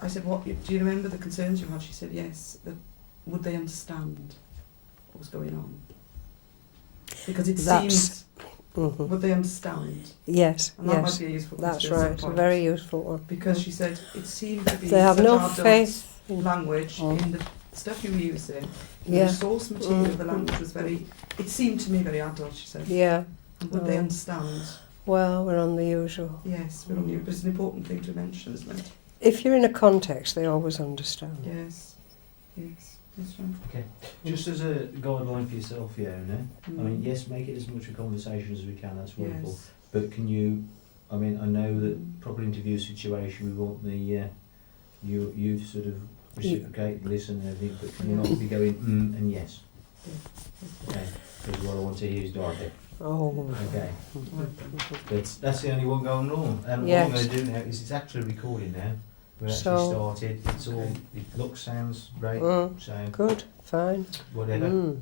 I said, "What? Do you remember the concerns you had?" She said, "Yes." Would they understand what was going on? Because it seems. Would they understand? Yes, and that might be a useful that's question at some right, a point. very useful one. Because she said it seemed to be They have such no adult faith language in the stuff you were using. The Yeah. source material of the language was very. It seemed to me very adult. She said. Yeah. And would they understand? Well, we're on the usual. Yes, we're on the. But it's an important thing to mention, isn't it? If you're in a context, they always understand. Yes. Yes. That's right. Okay. Just as a guideline for yourself, Fiona, I mean, yes, make it as much a conversation as we can, that's wonderful. Yes. But can you, I mean, I know that proper interview situation, we want the, you sort of reciprocate, listen and everything, but can you not be going, and yes? Okay, because what I want to hear is Dorothy. Oh. Okay. That's the only one going wrong. And what I'm going to do now is it's actually recording now. We actually started. It's all. It looks, sounds great. So good, fine. Right. Whatever.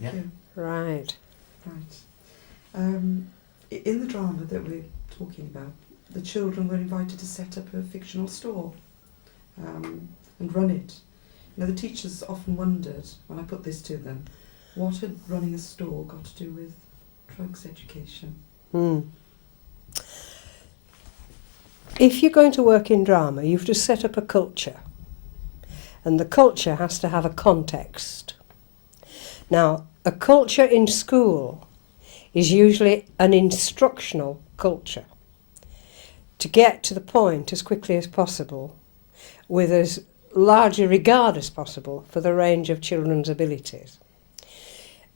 Yeah. Right. Right. In the drama that we're talking about, the children were invited to set up a fictional store and run it. Now the teachers often wondered when I put this to them, what had running a store got to do with drugs education? If you're going to work in drama, you have to set up a culture. And the culture has to have a context. Now, a culture in school is usually an instructional culture to get to the point as quickly as possible with as large a regard as possible for the range of children's abilities.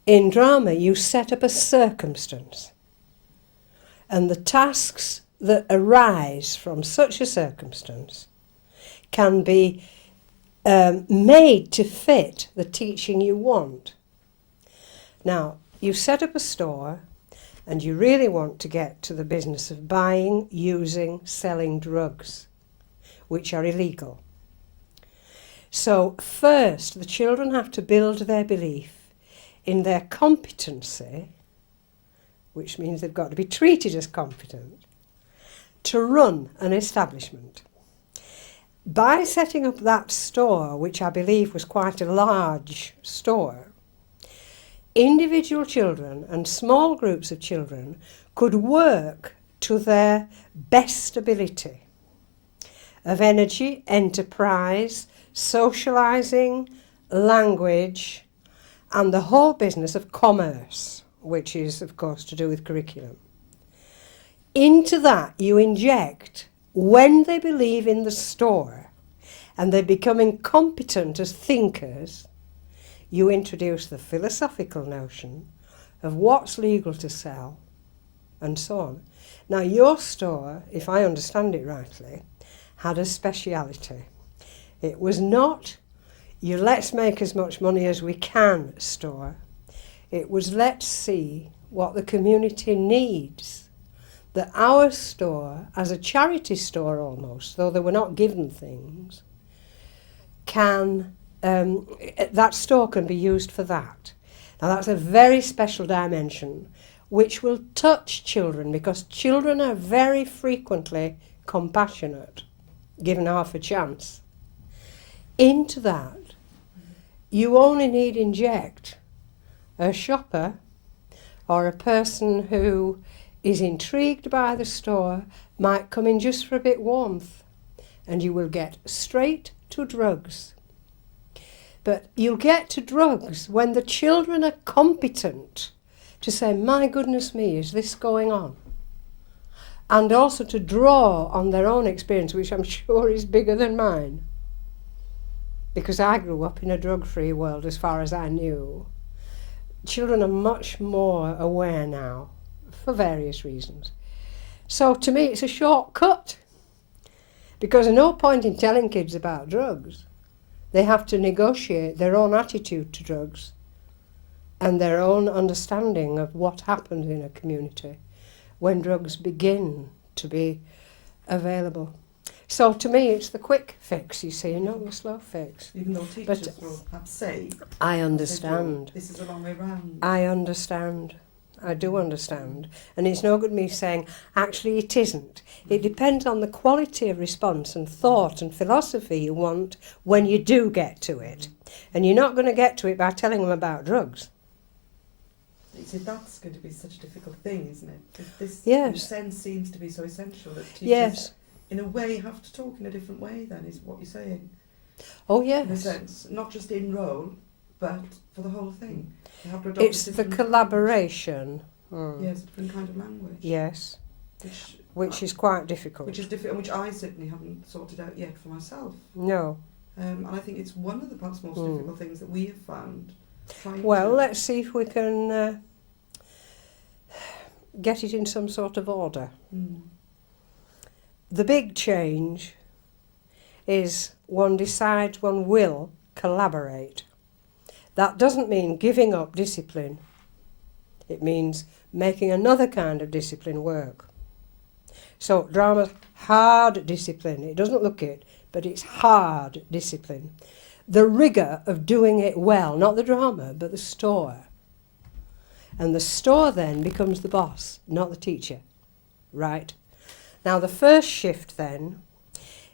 In drama, you set up a circumstance, and the tasks that arise from such a circumstance can be made to fit the teaching you want. Now, you set up a store and you really want to get to the business of buying, using, selling drugs, which are illegal. So first, the children have to build their belief in their competency, which means they've got to be treated as competent, to run an establishment. By setting up that store, which I believe was quite a large store, individual children and small groups of children could work to their best ability of energy, enterprise, socialising, language, and the whole business of commerce, which is, of course, to do with curriculum. Into that you inject, when they believe in the store and they're becoming competent as thinkers, you introduce the philosophical notion of what's legal to sell and so on. Now, your store, if I understand it rightly, had a speciality. It was not your let's make as much money as we can store. It was let's see what the community needs. That our store, as a charity store almost, though they were not given things, can that store can be used for that. Now that's a very special dimension which will touch children, because children are very frequently compassionate, given half a chance. Into that, you only need inject a shopper or a person who is intrigued by the store, might come in just for a bit warmth, and you will get straight to drugs. But you'll get to drugs when the children are competent to say, my goodness me, is this going on? And also to draw on their own experience, which I'm sure is bigger than mine. Because I grew up in a drug-free world as far as I knew. Children are much more aware now, for various reasons. So to me it's a shortcut, because there's no point in telling kids about drugs. They have to negotiate their own attitude to drugs and their own understanding of what happens in a community when drugs begin to be available. So to me it's the quick fix, you see, not the slow fix. Even though teachers will have say. I understand. This is a long way round. I understand. I do understand. And it's no good me saying, actually it isn't. It depends on the quality of response and thought and philosophy you want when you do get to it. And you're not going to get to it by telling them about drugs. You see, that's going to be such a difficult thing, isn't it? This, Yes. in a sense, seems to be so essential that teachers, Yes. in a way, have to talk in a different way, then, is what you're saying. Oh, In a yes. sense, not just in role, but for the whole thing. You have to adopt It's a the different collaboration. language. Yes, a different kind of language. Yes. Which, Which is quite difficult. which is difficult, and which I certainly haven't sorted out yet for myself. No. And I think it's one of the perhaps most difficult things that we have found. Trying Well, to, let's see if we can get it in some sort of order. The big change is one decides one will collaborate. That doesn't mean giving up discipline. It means making another kind of discipline work. So drama's hard discipline. It doesn't look it, but it's hard discipline. The rigour of doing it well, not the drama, but the store. And the store then becomes the boss, not the teacher. Right? Now the first shift then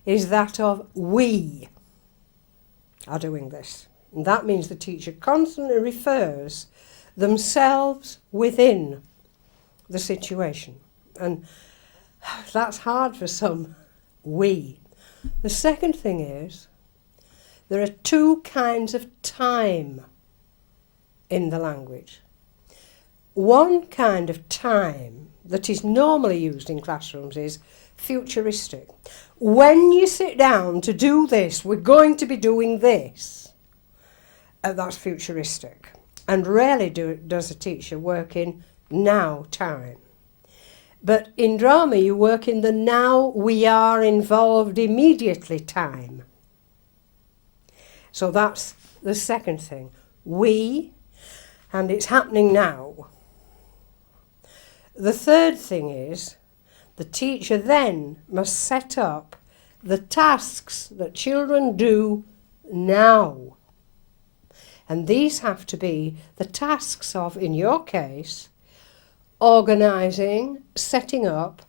is that of we are doing this. And that means the teacher constantly refers themselves within the situation. And that's hard for some. We. The second thing is there are two kinds of time in the language. One kind of time that is normally used in classrooms is futuristic. When you sit down to do this, we're going to be doing this. That's futuristic. And rarely does a teacher work in now time. But in drama, you work in the now we are involved immediately time. So that's the second thing. We, and it's happening now. The third thing is the teacher then must set up the tasks that children do now. And these have to be the tasks of, in your case, organising, setting up,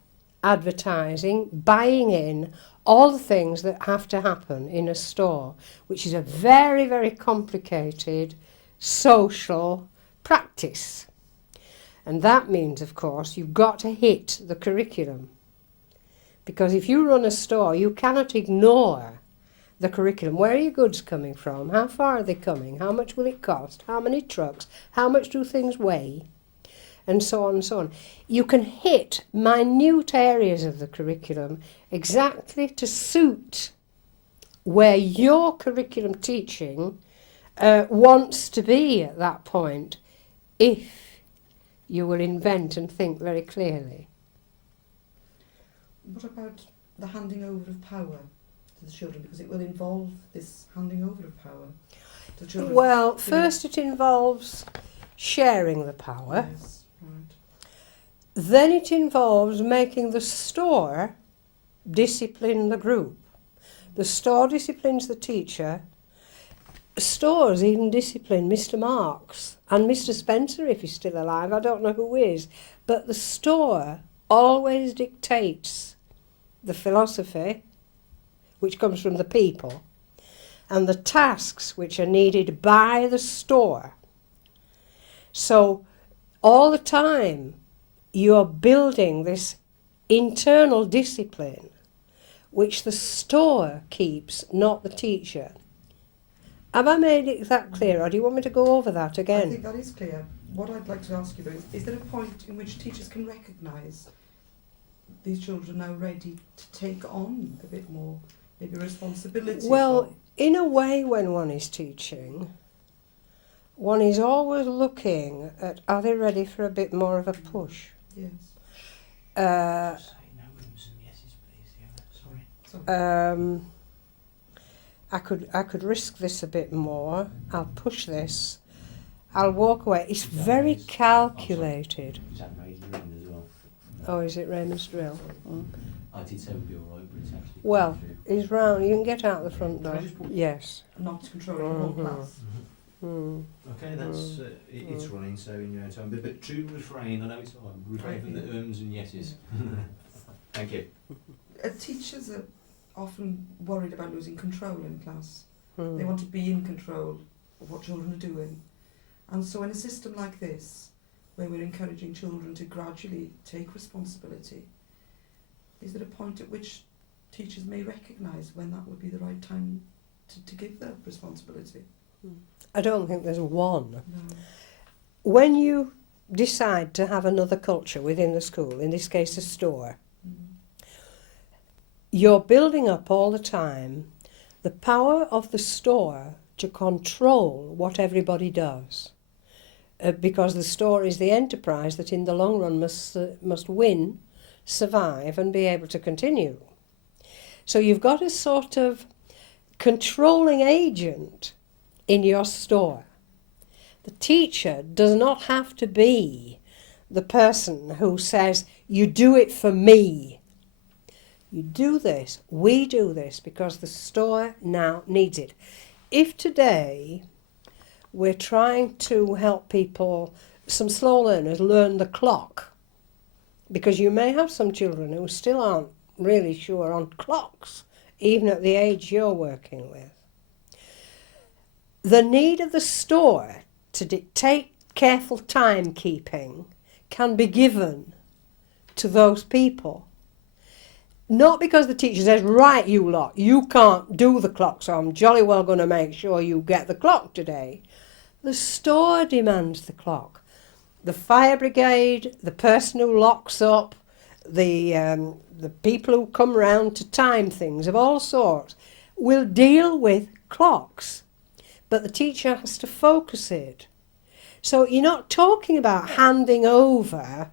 advertising, buying in, all the things that have to happen in a store, which is a very, very complicated social practice. And that means, of course, you've got to hit the curriculum. Because if you run a store, you cannot ignore the curriculum. Where are your goods coming from? How far are they coming? How much will it cost? How many trucks? How much do things weigh? And so on and so on. You can hit minute areas of the curriculum exactly to suit where your curriculum teaching wants to be at that point, if you will invent and think very clearly. What about the handing over of power to the children? Because it will involve this handing over of power to the children. Well, first it involves sharing the power. Yes, right. Then it involves making the store discipline the group. The store disciplines the teacher. Stores even discipline Mr. Marks and Mr. Spencer if he's still alive. I don't know who is. But the store always dictates the philosophy, which comes from the people, and the tasks which are needed by the store. So all the time you're building this internal discipline which the store keeps, not the teacher. Have I made it that clear, or do you want me to go over that again? I think that is clear. What I'd like to ask you though is there a point in which teachers can recognise these children are now ready to take on a bit more, maybe responsibility? Well, in a way, when one is teaching, one is always looking at, are they ready for a bit more of a push? Yes. Say no rooms and yeses, please. Yeah, sorry. I could risk this a bit more. I'll push this. I'll walk away. It's very calculated. Is that Ray's room as well? Oh, is it Raymond's drill? I did say it would be all right, but it's actually Well, quite true. he's round. You can get out the front door. Can I just walk- Yes. Not controlling the whole class. Okay, that's it's running, so in your own time. But true refrain, I know it's hard, refrain from the ums and yeses. Thank you. Teachers are often worried about losing control in class. Mm. They want to be in control of what children are doing. And so in a system like this, where we're encouraging children to gradually take responsibility, is there a point at which teachers may recognise when that would be the right time to give the responsibility? I don't think there's one. No. When you decide to have another culture within the school, in this case a store, you're building up all the time the power of the store to control what everybody does. Because the store is the enterprise that in the long run must win, survive and be able to continue. So you've got a sort of controlling agent in your store. The teacher does not have to be the person who says, you do it for me. You do this, we do this, because the store now needs it. If today we're trying to help people, some slow learners, learn the clock, because you may have some children who still aren't really sure on clocks, even at the age you're working with. The need of the store to dictate careful timekeeping can be given to those people. Not because the teacher says, right, you lot, you can't do the clock, so I'm jolly well going to make sure you get the clock today. The store demands the clock. The fire brigade, the person who locks up, the people who come round to time things of all sorts will deal with clocks. But the teacher has to focus it. So you're not talking about handing over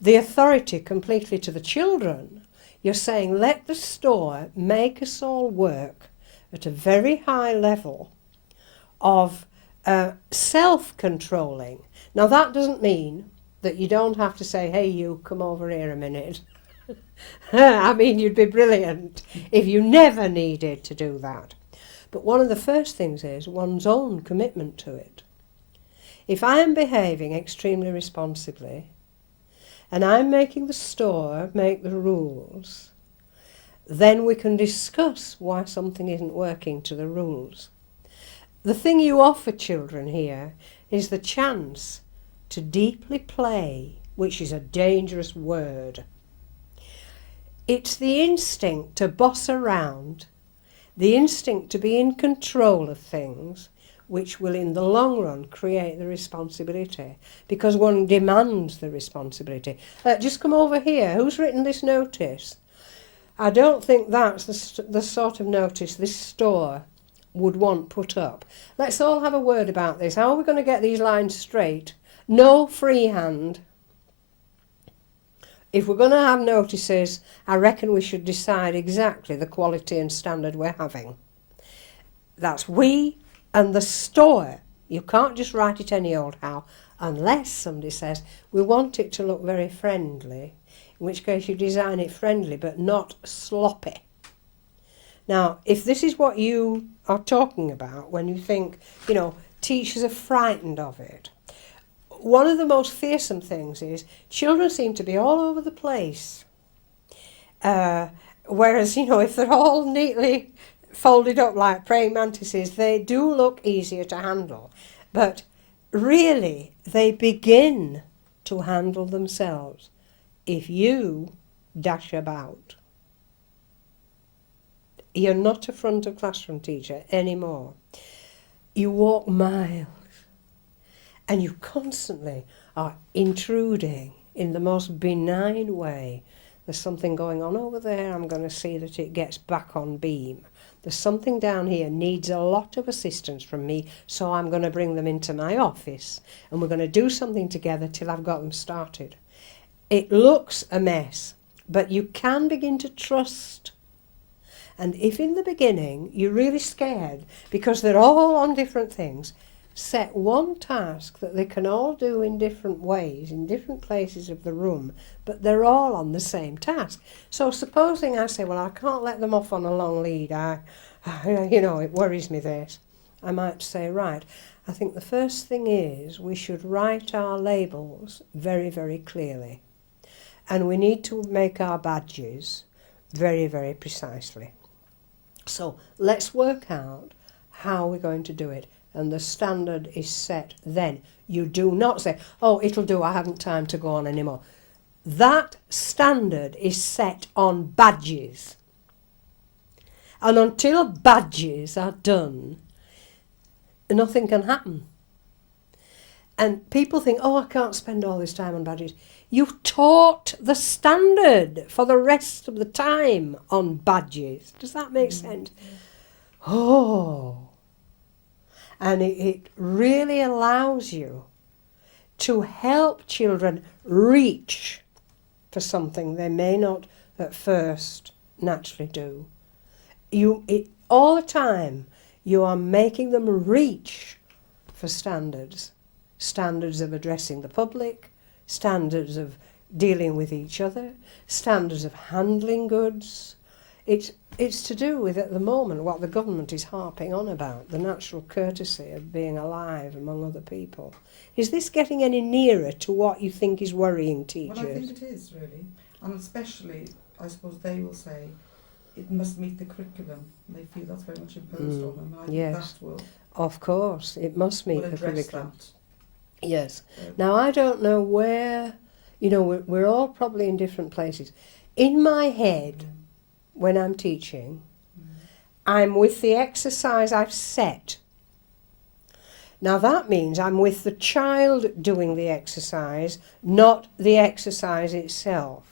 the authority completely to the children. You're saying, let the store make us all work at a very high level of self-controlling. Now, that doesn't mean that you don't have to say, hey, you, come over here a minute. I mean, you'd be brilliant if you never needed to do that. But one of the first things is one's own commitment to it. If I am behaving extremely responsibly, and I'm making the store make the rules, then we can discuss why something isn't working to the rules. The thing you offer children here is the chance to deeply play, which is a dangerous word. It's the instinct to boss around, the instinct to be in control of things, which will in the long run create the responsibility, because one demands the responsibility. Just come over here. Who's written this notice? I don't think that's the sort of notice this store would want put up. Let's all have a word about this. How are we going to get these lines straight? No freehand. If we're going to have notices, I reckon we should decide exactly the quality and standard we're having. That's we and the store. You can't just write it any old how, unless somebody says, we want it to look very friendly, in which case you design it friendly but not sloppy. Now, if this is what you are talking about when you think, teachers are frightened of it, one of the most fearsome things is children seem to be all over the place. Whereas, if they're all neatly folded up like praying mantises, they do look easier to handle. But really, they begin to handle themselves if you dash about. You're not a front of classroom teacher anymore. You walk miles and you constantly are intruding in the most benign way. There's something going on over there, I'm going to see that it gets back on beam. There's something down here needs a lot of assistance from me, so I'm going to bring them into my office and we're going to do something together till I've got them started. It looks a mess, but you can begin to trust. And if in the beginning you're really scared because they're all on different things, set one task that they can all do in different ways, in different places of the room, but they're all on the same task. So supposing I say, well, I can't let them off on a long lead, it worries me this. I might say, right, I think the first thing is we should write our labels very, very clearly. And we need to make our badges very, very precisely. So let's work out how we're going to do it. And the standard is set then. You do not say, oh, it'll do, I haven't time to go on anymore. That standard is set on badges. And until badges are done, nothing can happen. And people think, oh, I can't spend all this time on badges. You've taught the standard for the rest of the time on badges. Does that make sense? Oh. And it really allows you to help children reach for something they may not at first naturally do. All the time you are making them reach for standards. Standards of addressing the public, standards of dealing with each other, standards of handling goods. It's to do with, at the moment, what the government is harping on about, the natural courtesy of being alive among other people. Is this getting any nearer to what you think is worrying teachers? Well, I think it is, really. And especially, I suppose they will say, it must meet the curriculum. They feel that's very much imposed on them. And I think that will... Of course, it must meet will the address curriculum. That. Yes. Now, I don't know where, we're all probably in different places. In my head, when I'm teaching, I'm with the exercise I've set. Now, that means I'm with the child doing the exercise, not the exercise itself.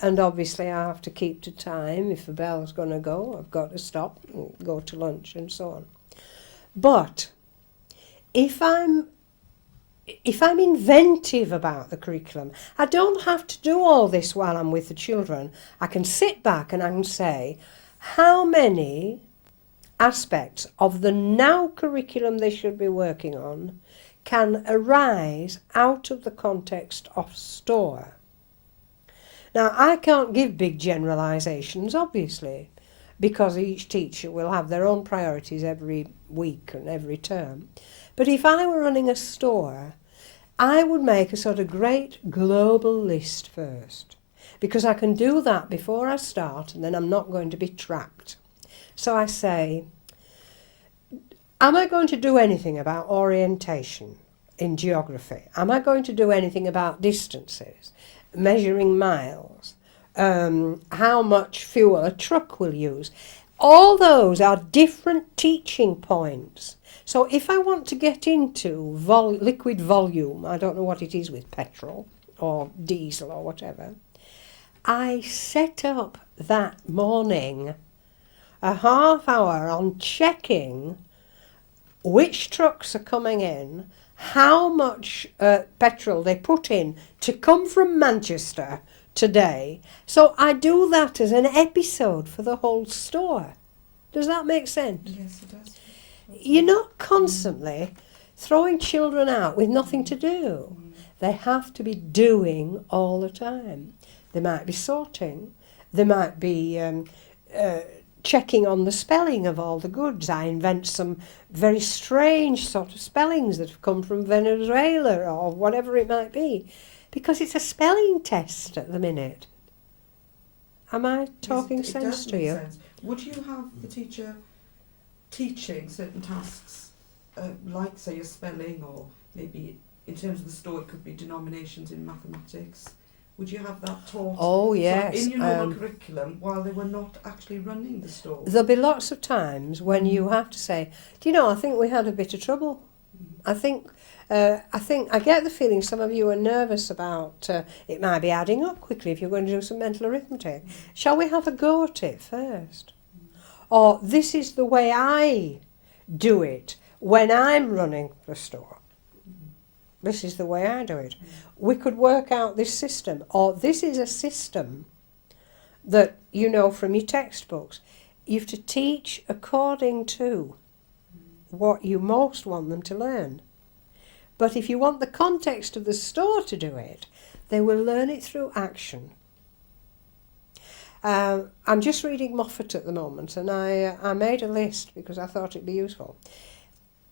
And obviously, I have to keep to time. If the bell's going to go, I've got to stop and go to lunch and so on. But if I'm inventive about the curriculum, I don't have to do all this while I'm with the children. I can sit back and I can say, how many aspects of the now curriculum they should be working on can arise out of the context of store? Now, I can't give big generalisations, obviously, because each teacher will have their own priorities every week and every term. But if I were running a store, I would make a sort of great global list first, because I can do that before I start and then I'm not going to be trapped. So I say, am I going to do anything about orientation in geography? Am I going to do anything about distances, measuring miles, how much fuel a truck will use? All those are different teaching points. So if I want to get into liquid volume, I don't know what it is with petrol or diesel or whatever, I set up that morning a half hour on checking which trucks are coming in, how much petrol they put in to come from Manchester today. So I do that as an episode for the whole store. Does that make sense? Yes, it does. You're not constantly throwing children out with nothing to do. They have to be doing all the time. They might be sorting. They might be checking on the spelling of all the goods. I invent some very strange sort of spellings that have come from Venezuela or whatever it might be, because it's a spelling test at the minute. Am I talking Yes, it sense does to make you? sense. Would you have the teacher teaching certain tasks, like, say, your spelling, or maybe in terms of the store it could be denominations in mathematics? Would you have that taught Oh, yes. in your normal curriculum while they were not actually running the store? There'll be lots of times when you have to say, do you know, I think we had a bit of trouble. I think I get the feeling some of you are nervous about it might be adding up quickly if you're going to do some mental arithmetic. Shall we have a go at it first? Or this is the way I do it when I'm running the store. This is the way I do it. We could work out this system, or this is a system that you know from your textbooks. You have to teach according to what you most want them to learn. But if you want the context of the store to do it, they will learn it through action. I'm just reading Moffat at the moment, and I made a list because I thought it'd be useful.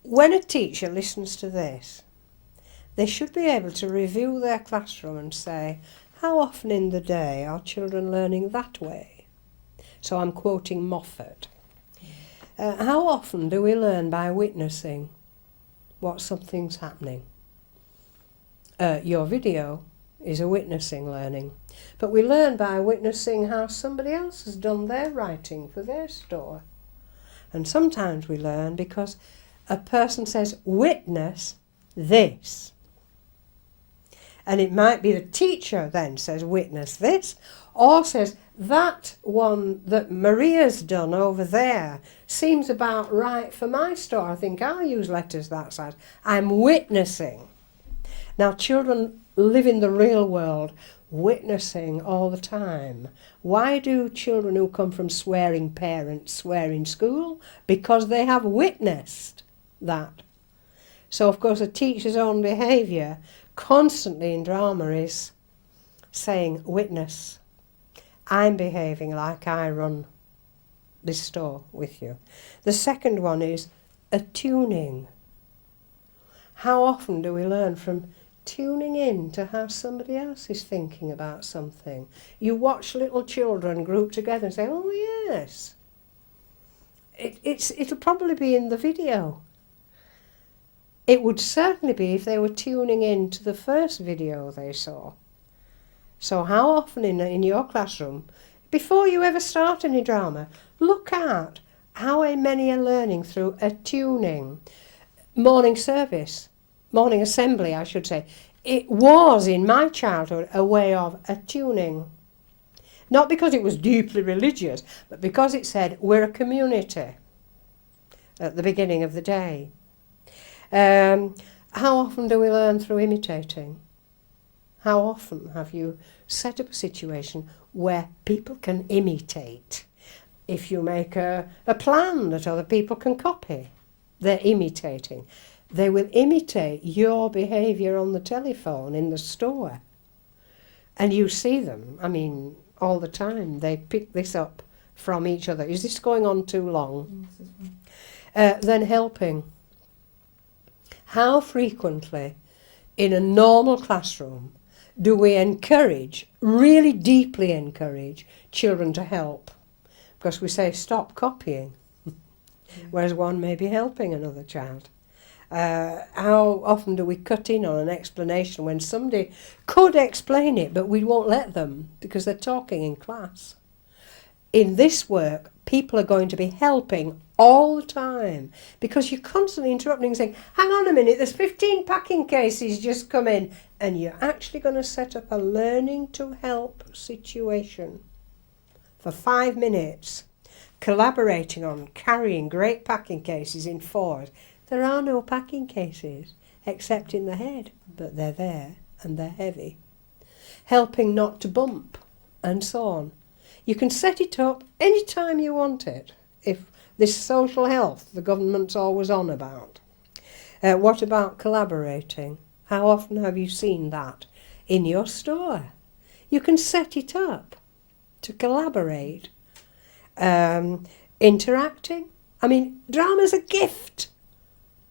when a teacher listens to this, they should be able to review their classroom and say, how often in the day are children learning that way? So I'm quoting Moffat. How often do we learn by witnessing what something's happening? Your video is a witnessing learning. But we learn by witnessing how somebody else has done their writing for their store. And sometimes we learn because a person says, witness this. And it might be the teacher then says, witness this, or says, that one that Maria's done over there seems about right for my store. I think I'll use letters that size. I'm witnessing. Now, children live in the real world, witnessing all the time. Why do children who come from swearing parents swear in school? Because they have witnessed that. So, of course, a teacher's own behaviour constantly in drama is saying, witness, I'm behaving like I run this store with you. The second one is attuning. How often do we learn from tuning in to how somebody else is thinking about something? You watch little children group together and say, oh yes. It'll probably be in the video. It would certainly be if they were tuning in to the first video they saw. So how often in your classroom, before you ever start any drama, look at how many are learning through attuning. Morning service, morning assembly I should say, it was in my childhood a way of attuning. Not because it was deeply religious, but because it said we're a community at the beginning of the day. How often do we learn through imitating? How often have you set up a situation where people can imitate? If you make a plan that other people can copy, they're imitating. They will imitate your behaviour on the telephone, in the store. And you see them, I mean, all the time. They pick this up from each other. Is this going on too long? Then helping. How frequently in a normal classroom do we encourage, really deeply encourage, children to help? Because we say, stop copying, whereas one may be helping another child. How often do we cut in on an explanation when somebody could explain it, but we won't let them because they're talking in class? In this work, people are going to be helping all the time because you're constantly interrupting and saying, hang on a minute, there's 15 packing cases just come in, and you're actually going to set up a learning to help situation for 5 minutes, collaborating on carrying great packing cases in fours. There are no packing cases except in the head, but they're there and they're heavy. Helping not to bump and so on. You can set it up any time you want it, if this social health the government's always on about. What about collaborating? How often have you seen that in your store? You can set it up to collaborate. Interacting. I mean, drama's a gift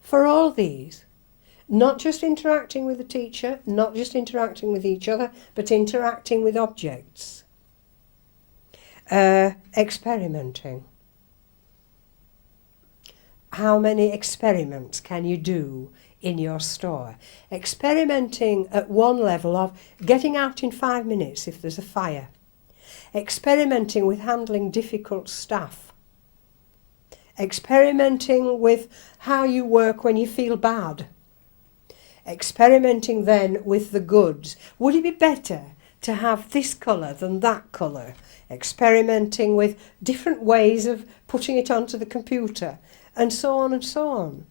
for all these. Not just interacting with the teacher, not just interacting with each other, but interacting with objects. Experimenting. How many experiments can you do in your store? Experimenting at one level of getting out in 5 minutes if there's a fire. Experimenting with handling difficult staff. Experimenting with how you work when you feel bad. Experimenting then with the goods. Would it be better to have this colour than that colour? Experimenting with different ways of putting it onto the computer, and so on and so on.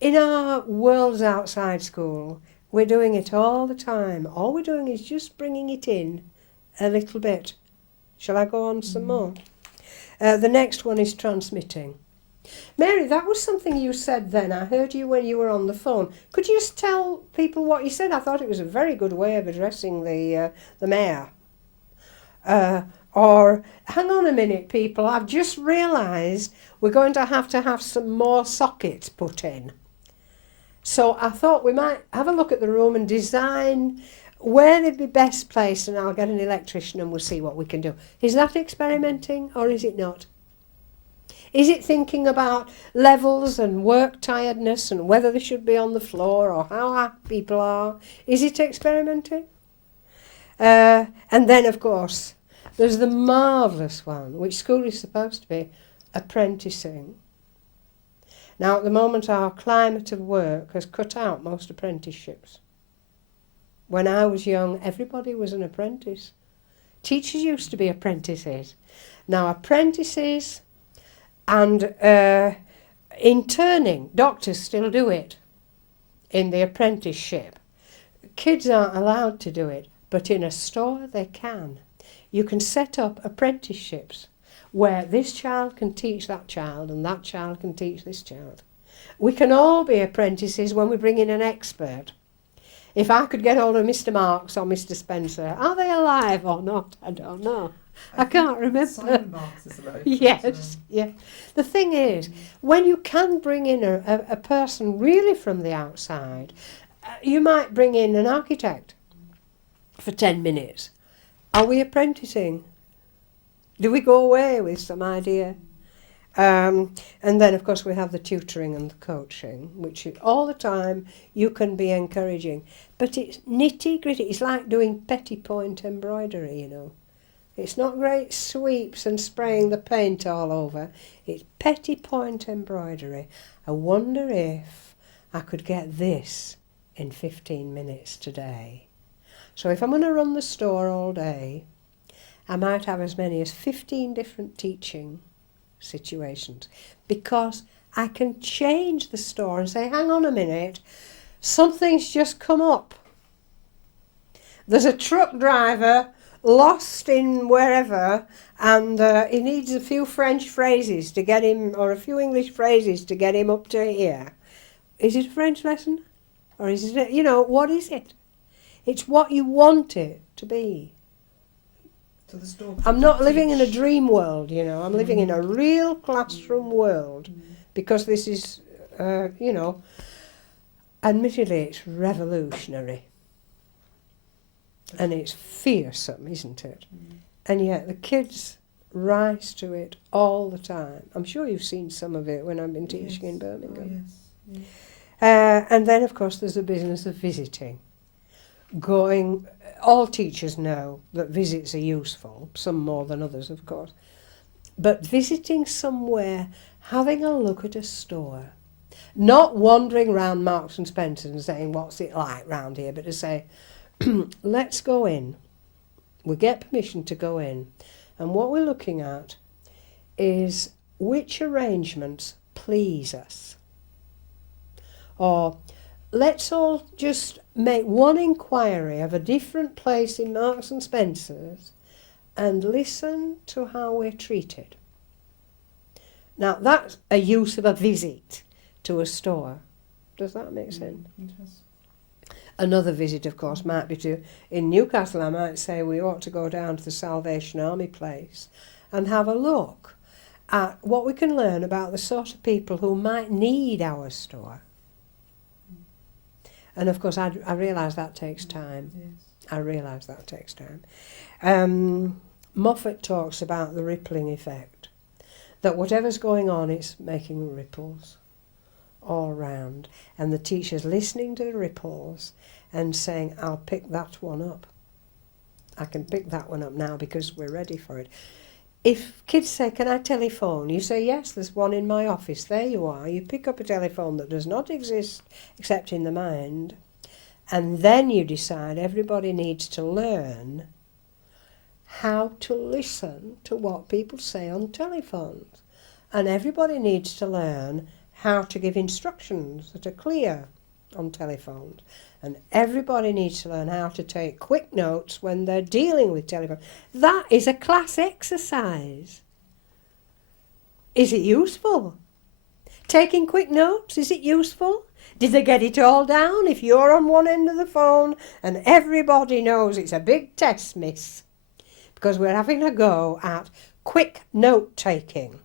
In our worlds outside school, we're doing it all the time. All we're doing is just bringing it in a little bit. Shall I go on some more? The next one is transmitting. Mary, that was something you said then. I heard you when you were on the phone. Could you just tell people what you said? I thought it was a very good way of addressing the mayor. Or, hang on a minute, people, I've just realised we're going to have some more sockets put in. So I thought we might have a look at the room and design where they'd be best placed, and I'll get an electrician and we'll see what we can do. Is that experimenting or is it not? Is it thinking about levels and work tiredness and whether they should be on the floor or how happy people are? Is it experimenting? And then, of course, there's the marvellous one, which school is supposed to be, apprenticing. Now, at the moment, our climate of work has cut out most apprenticeships. When I was young, everybody was an apprentice. Teachers used to be apprentices. Now, apprentices and interning, doctors still do it in the apprenticeship. Kids aren't allowed to do it, but in a store they can. You can set up apprenticeships where this child can teach that child and that child can teach this child. We can all be apprentices when we bring in an expert. If I could get hold of Mr. Marks or Mr. Spencer, are they alive or not? I don't know. I can't remember. Simon Marks is alive. Yes, yeah. The thing is, when you can bring in a person really from the outside, you might bring in an architect for 10 minutes. Are we apprenticing? Do we go away with some idea? And then, of course, we have the tutoring and the coaching, which all the time you can be encouraging. But it's nitty-gritty. It's like doing petty-point embroidery, you know. It's not great sweeps and spraying the paint all over. It's petty-point embroidery. I wonder if I could get this in 15 minutes today. So if I'm going to run the store all day, I might have as many as 15 different teaching situations, because I can change the store and say, hang on a minute, something's just come up. There's a truck driver lost in wherever, and he needs a few French phrases to get him, or a few English phrases to get him up to here. Is it a French lesson? Or is it, you know, what is it? It's what you want it to be. So the store I'm not living in a dream world, you know. I'm living in a real classroom world, because this is, you know, admittedly it's revolutionary. And it's fearsome, isn't it? And yet the kids rise to it all the time. I'm sure you've seen some of it when I've been teaching in Birmingham. Oh, yes. And then, of course, there's the business of visiting. Going, all teachers know that visits are useful, some more than others, of course. But visiting somewhere, having a look at a store, not wandering round Marks and Spencer and saying, what's it like round here, but to say, let's go in. We get permission to go in. And what we're looking at is which arrangements please us. Or let's all just make one inquiry of a different place in Marks and Spencer's and listen to how we're treated. Now, that's a use of a visit to a store. Does that make sense? It does. Another visit, of course, might be to, in Newcastle, I might say we ought to go down to the Salvation Army place and have a look at what we can learn about the sort of people who might need our store. And of course, I realise that takes time. Yes. I realise that takes time. Moffat talks about the rippling effect, that whatever's going on, it's making ripples all round, and the teacher's listening to the ripples and saying, I'll pick that one up. I can pick that one up now because we're ready for it. If kids say, can I telephone? You say, yes, there's one in my office. There you are. You pick up a telephone that does not exist except in the mind, and then you decide everybody needs to learn how to listen to what people say on telephones. And everybody needs to learn how to give instructions that are clear on telephones. And everybody needs to learn how to take quick notes when they're dealing with telephone. That is a class exercise. Is it useful? Taking quick notes, is it useful? Did they get it all down? If you're on one end of the phone and everybody knows it's a big test, miss, because we're having a go at quick note-taking.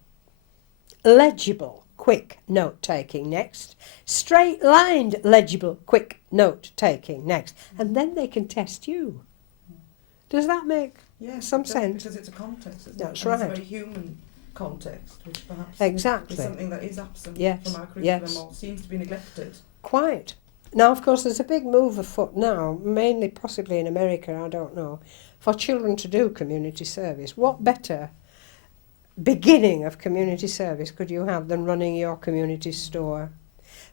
Legible, quick note-taking next. Straight-lined, legible, quick note-taking next. And then they can test you. Does that make some sense? Because it's a context, isn't That's it? And right. It's a very human context, which perhaps Exactly. is something that is absent Yes, from our curriculum yes. or seems to be neglected. Quite. Now, of course, there's a big move afoot now, mainly possibly in America, I don't know, for children to do community service. What better beginning of community service could you have than running your community store?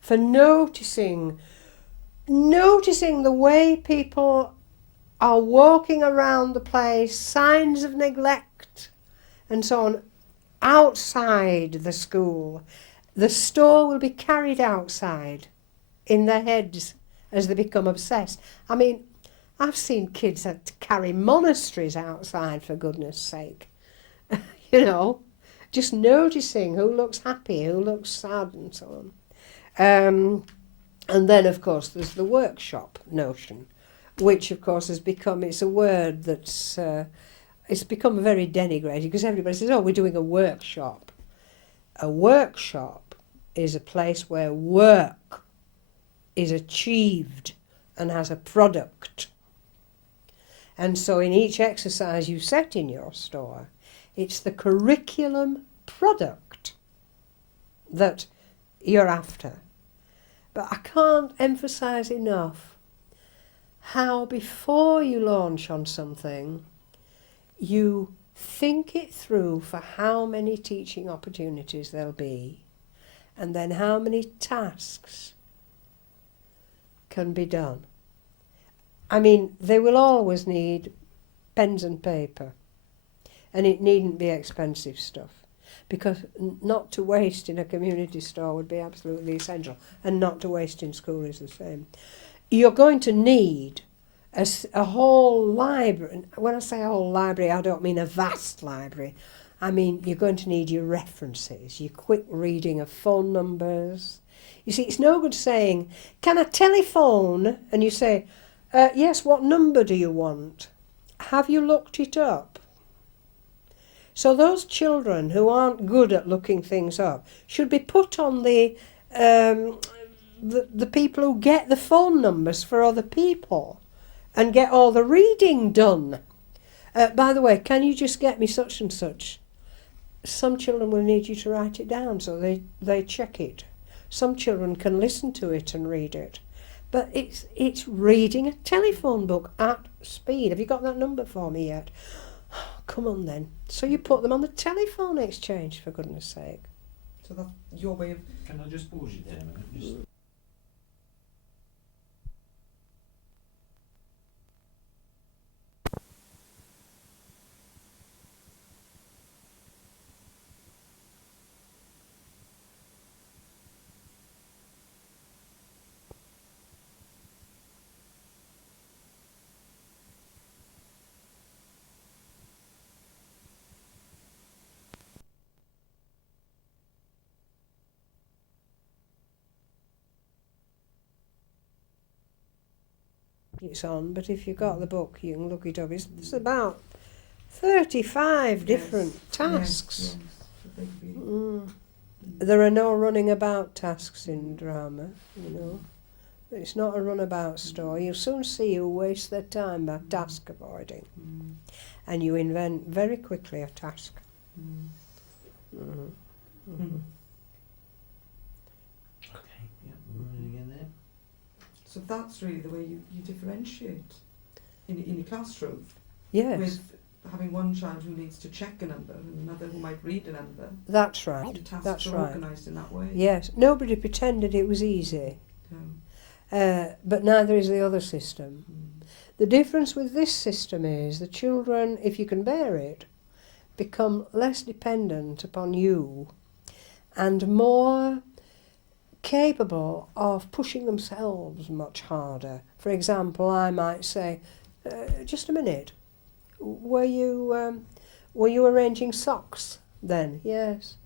For noticing the way people are walking around the place, signs of neglect and so on, outside the school. The store will be carried outside in their heads as they become obsessed. I mean, I've seen kids that carry monasteries outside, for goodness sake. You know, just noticing who looks happy, who looks sad and so on. And then, of course, there's the workshop notion, which, of course, has become, it's a word that's, it's become very denigrated because everybody says, oh, we're doing a workshop. A workshop is a place where work is achieved and has a product. And so in each exercise you set in your store, it's the curriculum product that you're after. But I can't emphasise enough how before you launch on something, you think it through for how many teaching opportunities there'll be, and then how many tasks can be done. I mean, they will always need pens and paper, and it needn't be expensive stuff, because not to waste in a community store would be absolutely essential, and not to waste in school is the same. You're going to need a whole library. When I say a whole library, I don't mean a vast library. I mean, you're going to need your references, your quick reading of phone numbers. You see, it's no good saying, can I telephone? And you say, yes, what number do you want? Have you looked it up? So those children who aren't good at looking things up should be put on the people who get the phone numbers for other people and get all the reading done. By the way, can you just get me such and such? Some children will need you to write it down so they check it. Some children can listen to it and read it. But it's reading a telephone book at speed. Have you got that number for me yet? Come on then. So you put them on the telephone exchange, for goodness sake. So that's your way of... Can I just pause you there a minute? Just It's on, but if you've got the book, you can look it up. It's about 35 different tasks. Yes, yes. There are no running about tasks in drama, you know. It's not a runabout store. You'll soon see who waste their time by task avoiding. And you invent very quickly a task. okay, yeah, running again there. So that's really the way you differentiate in your classroom. Yes, With having one child who needs to check a number and another who might read a number. that's right. The tasks That's are right. organised in that way. Yes, nobody pretended it was easy, No. but neither is the other system. The difference with this system is the children, if you can bear it, become less dependent upon you and more capable of pushing themselves much harder. For example, I might say, just a minute, were you arranging socks Then, yes.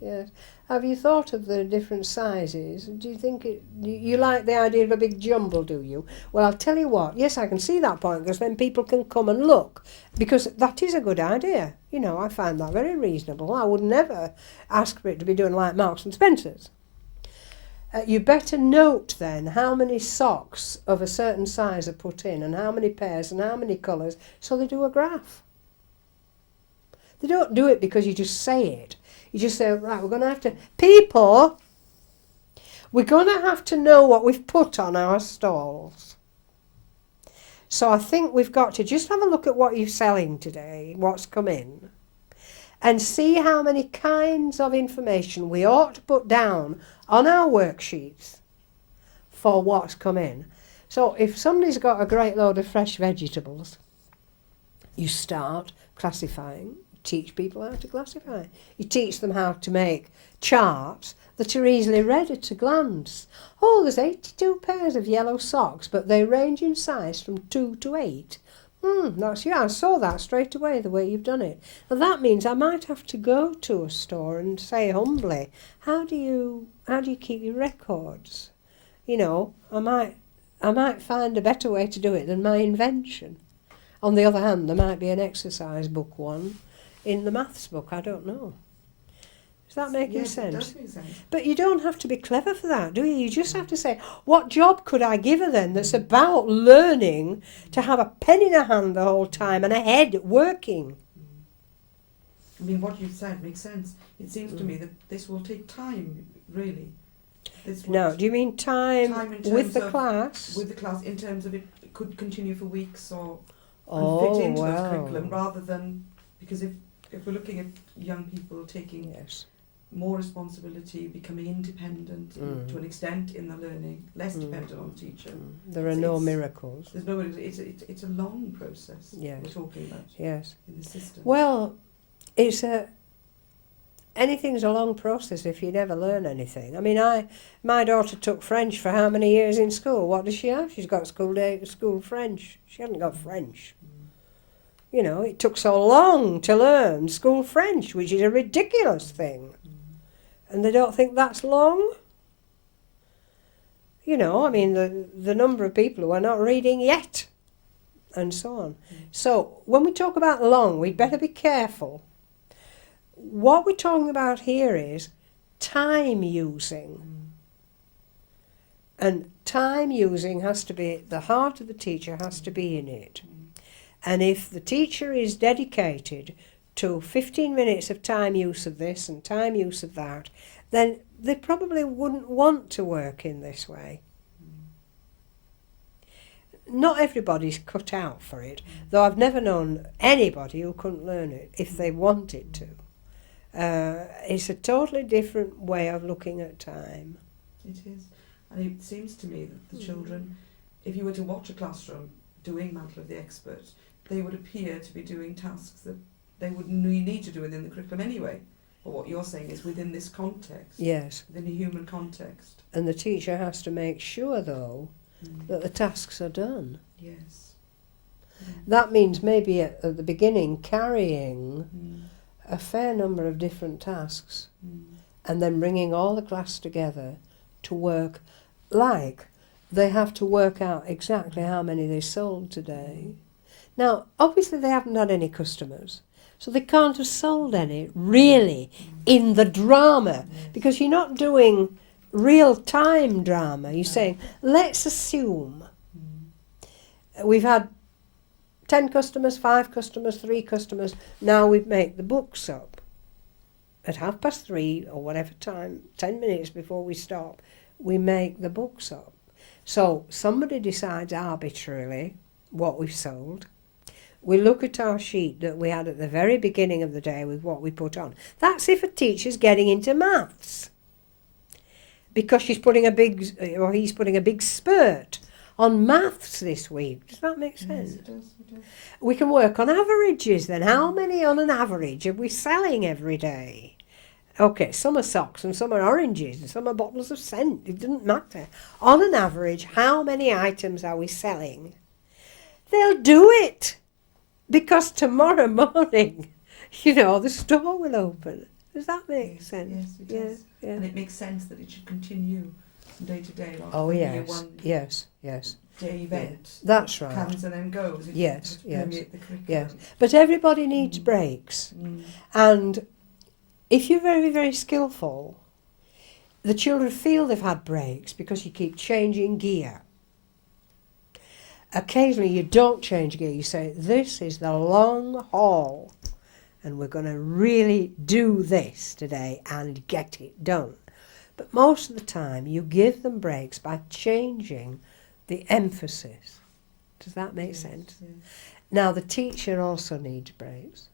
Have you thought of the different sizes? Do you think you like the idea of a big jumble, do you? Well, I'll tell you what, yes, I can see that point, because then people can come and look, because that is a good idea. You know, I find that very reasonable. I would never ask for it to be done like Marks and Spencer's. You better note then how many socks of a certain size are put in, and how many pairs and how many colours, so they do a graph. They don't do it because you just say it. You just say, right, we're going to have to... People, we're going to have to know what we've put on our stalls. So I think we've got to just have a look at what you're selling today, what's come in, and see how many kinds of information we ought to put down on our worksheets for what's come in. So if somebody's got a great load of fresh vegetables, you start classifying. Teach people how to classify. You teach them how to make charts that are easily read at a glance. Oh, there's 82 pairs of yellow socks, but they range in size from 2 to 8. That's I saw that straight away, the way you've done it. Now that means I might have to go to a store and say humbly, how do you keep your records? You know, I might find a better way to do it than my invention. On the other hand, there might be an exercise book one in the maths book, I don't know. Is that making sense? Yes, it does make sense. But you don't have to be clever for that, do you? You just have to say, what job could I give her then that's about learning to have a pen in her hand the whole time and a head working? I mean, what you've said makes sense. It seems to me that this will take time, really. No, do you mean time in with the terms of- class? With the class, in terms of it could continue for weeks or Oh, fit into wow. the curriculum, rather than, because if we're looking at young people taking Yes. more responsibility, becoming independent to an extent in the learning, less dependent on the teacher. There are no miracles. There's no. It's a long process. Yes. We're talking about Yes. in the system. Well, anything's a long process if you never learn anything. I mean, my daughter took French for how many years in school? What does she have? She's got school French. She hasn't got French. You know, it took so long to learn school French, which is a ridiculous thing. And they don't think that's long. You know, I mean, the number of people who are not reading yet, and so on. So when we talk about long, we'd better be careful. What we're talking about here is time using. And time using has to be, the heart of the teacher has to be in it. And if the teacher is dedicated to 15 minutes of time use of this and time use of that, then they probably wouldn't want to work in this way. Not everybody's cut out for it, though I've never known anybody who couldn't learn it if they wanted to. It's a totally different way of looking at time. It is. And it seems to me that the children, if you were to watch a classroom doing Mantle of the Expert, they would appear to be doing tasks that they would need to do within the curriculum anyway. But what you're saying is within this context. Yes. Within a human context. And the teacher has to make sure, though, that the tasks are done. Yes. That means maybe at the beginning carrying a fair number of different tasks and then bringing all the class together to work, like they have to work out exactly how many they sold today. Now, obviously they haven't had any customers, so they can't have sold any, really, in the drama, because you're not doing real-time drama. You're saying, let's assume we've had 10 customers, 5 customers, 3 customers, now we make the books up. At 3:30 or whatever time, 10 minutes before we stop, we make the books up. So somebody decides arbitrarily what we've sold. We look at our sheet that we had at the very beginning of the day with what we put on. That's if a teacher's getting into maths, because he's putting a big spurt on maths this week. Does that make sense? Yes, it does. We can work on averages then. How many on an average are we selling every day? Okay, some are socks and some are oranges and some are bottles of scent. It doesn't matter. On an average, how many items are we selling? They'll do it, because tomorrow morning, the store will open. Does that make Yes, sense? yes, it Yeah, does. yeah. And it makes sense that it should continue from day to day, like Oh when yes, year one yes, yes. day event That's right. comes and then goes. It Yes, has to yes, permeate the curriculum. yes. But everybody needs Mm. breaks. Mm. And if you're very, very skillful, the children feel they've had breaks because you keep changing gear. Occasionally you don't change gear. You say, this is the long haul and we're going to really do this today and get it done. But most of the time you give them breaks by changing the emphasis. Does that make sense? Yes. Now the teacher also needs breaks.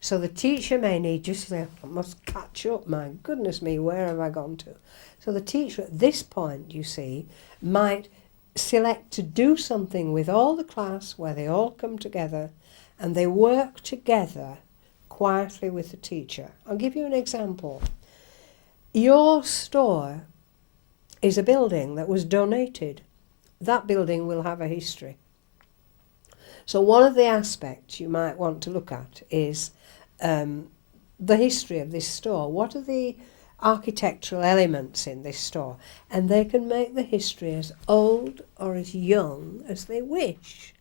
So the teacher may need just say, I must catch up, my goodness me, where have I gone to? So the teacher at this point, you see, might select to do something with all the class where they all come together and they work together quietly with the teacher. I'll give you an example. Your store is a building that was donated. That building will have a history. So one of the aspects you might want to look at is the history of this store. What are the architectural elements in this store? And they can make the history as old or as young as they wish.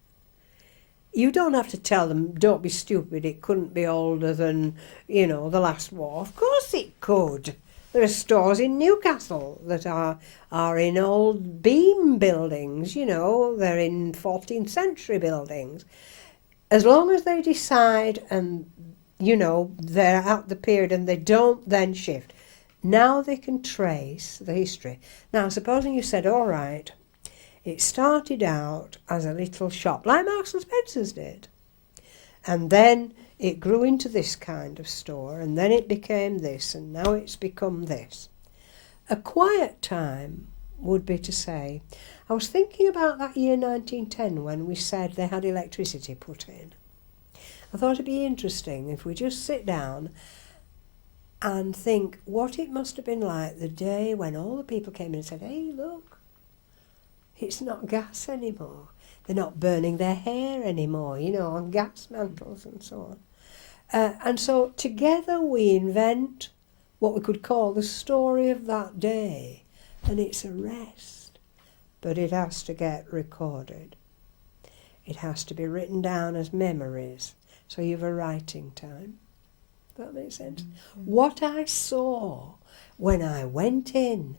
You don't have to tell them, don't be stupid, it couldn't be older than, the last war. Of course it could. There are stores in Newcastle that are in old beam buildings, they're in 14th century buildings. As long as they decide and, they're at the period and they don't then shift, now they can trace the history. Now, supposing you said, all right, it started out as a little shop, like Marks and Spencer's did. And then it grew into this kind of store, and then it became this, and now it's become this. A quiet time would be to say, I was thinking about that year 1910 when we said they had electricity put in. I thought it'd be interesting if we just sit down and think what it must have been like the day when all the people came in and said, hey, look, it's not gas anymore. They're not burning their hair anymore, on gas mantles and so on. And so together we invent what we could call the story of that day. And it's a rest. But it has to get recorded. It has to be written down as memories. So you have a writing time. Does that make sense? Mm-hmm. What I saw when I went in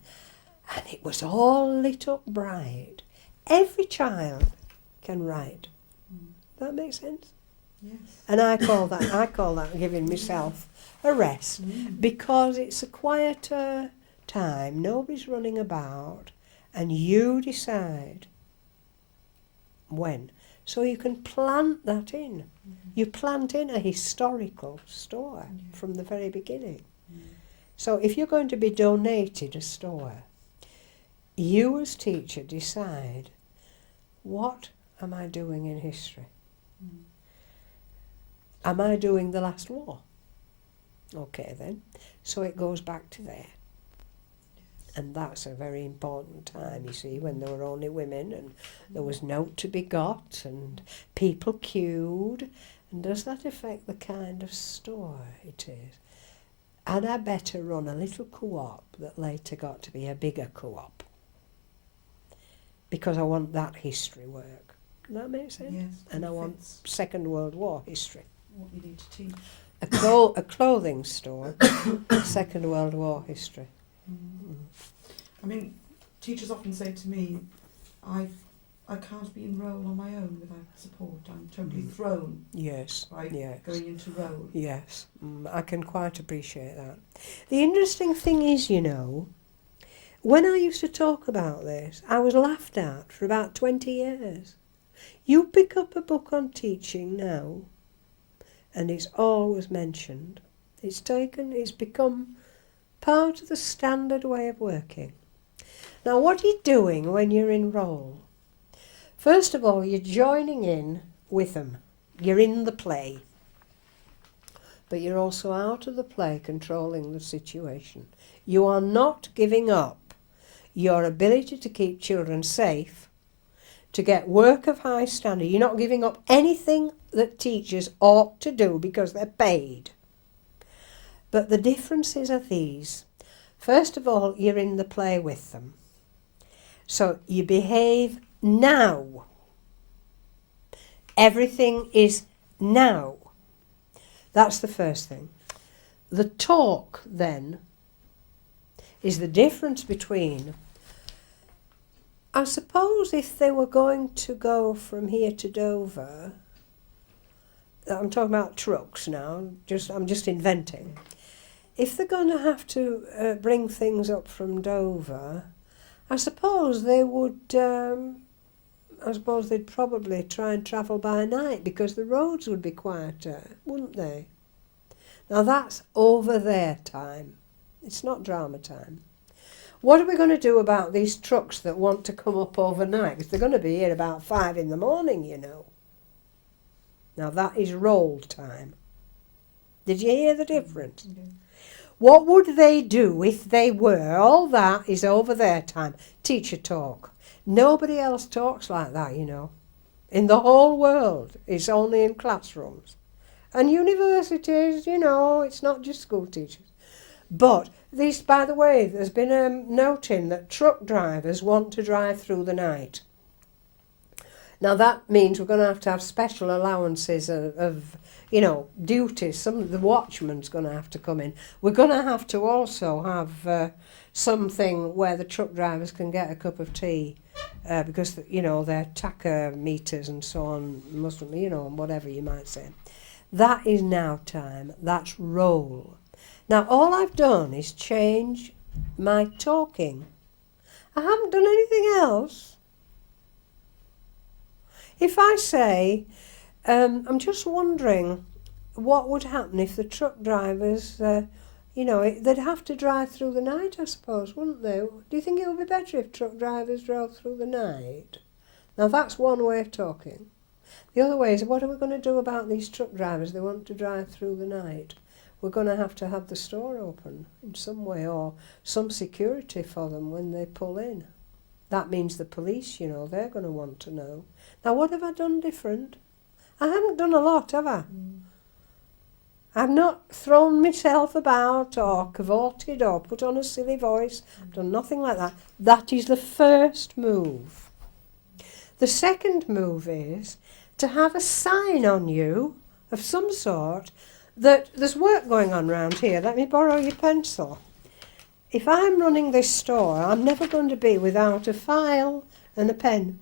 and it was all lit up bright. Every child can write. That makes sense? Yes. And I call that giving myself a rest because it's a quieter time. Nobody's running about and you decide when. So you can plant that in. You plant in a historical store from the very beginning. So if you're going to be donated a store, you as teacher decide, what am I doing in history? Am I doing the last war? Okay then. So it goes back to there. And that's a very important time, you see, when there were only women and there was note to be got and people queued. And does that affect the kind of store it is? Had I better run a little co-op that later got to be a bigger co-op? Because I want that history work. Does that make sense? Yes. And I want Second World War history. What you need to teach. A clothing store, Second World War history. I mean, teachers often say to me, I can't be in role on my own without support. I'm totally thrown Yes, by yes. going into role. Yes, I can quite appreciate that. The interesting thing is, when I used to talk about this, I was laughed at for about 20 years. You pick up a book on teaching now, and it's always mentioned. It's become part of the standard way of working. Now, what are you doing when you're in role? First of all, you're joining in with them. You're in the play. But you're also out of the play controlling the situation. You are not giving up your ability to keep children safe, to get work of high standard. You're not giving up anything that teachers ought to do because they're paid. But the differences are these. First of all, you're in the play with them. So you behave now. Everything is now. That's the first thing. The talk, then, is the difference between, I suppose if they were going to go from here to Dover, I'm talking about trucks now, I'm just inventing. If they're going to have to bring things up from Dover, I suppose they would, I suppose they'd probably try and travel by night because the roads would be quieter, wouldn't they? Now that's over their time. It's not drama time. What are we going to do about these trucks that want to come up overnight? Because they're going to be here about 5 in the morning, you know. Now that is roll time. Did you hear the difference? Okay. What would they do if they were? All that is over their time. Teacher talk. Nobody else talks like that, you know. In the whole world. It's only in classrooms. And universities, you know, it's not just school teachers. But this, by the way, there's been a noting that truck drivers want to drive through the night. Now that means we're going to have special allowances of you know, duties. Some of the watchman's going to have to come in. We're going to have to also have something where the truck drivers can get a cup of tea because, you know, their tacker meters and so on, mustn't, you know, whatever you might say. That is now time. That's roll. Now, all I've done is change my talking. I haven't done anything else. If I say, I'm just wondering what would happen if the truck drivers, you know, they'd have to drive through the night, I suppose, wouldn't they? Do you think it would be better if truck drivers drove through the night? Now, that's one way of talking. The other way is, what are we going to do about these truck drivers? They want to drive through the night. We're going to have the store open in some way, or some security for them when they pull in. That means the police, you know, they're going to want to know. Now, what have I done different? I haven't done a lot, have I? I've not thrown myself about or cavorted or put on a silly voice. I've done nothing like that. That is the first move. The second move is to have a sign on you of some sort that there's work going on round here. Let me borrow your pencil. If I'm running this store, I'm never going to be without a file and a pen.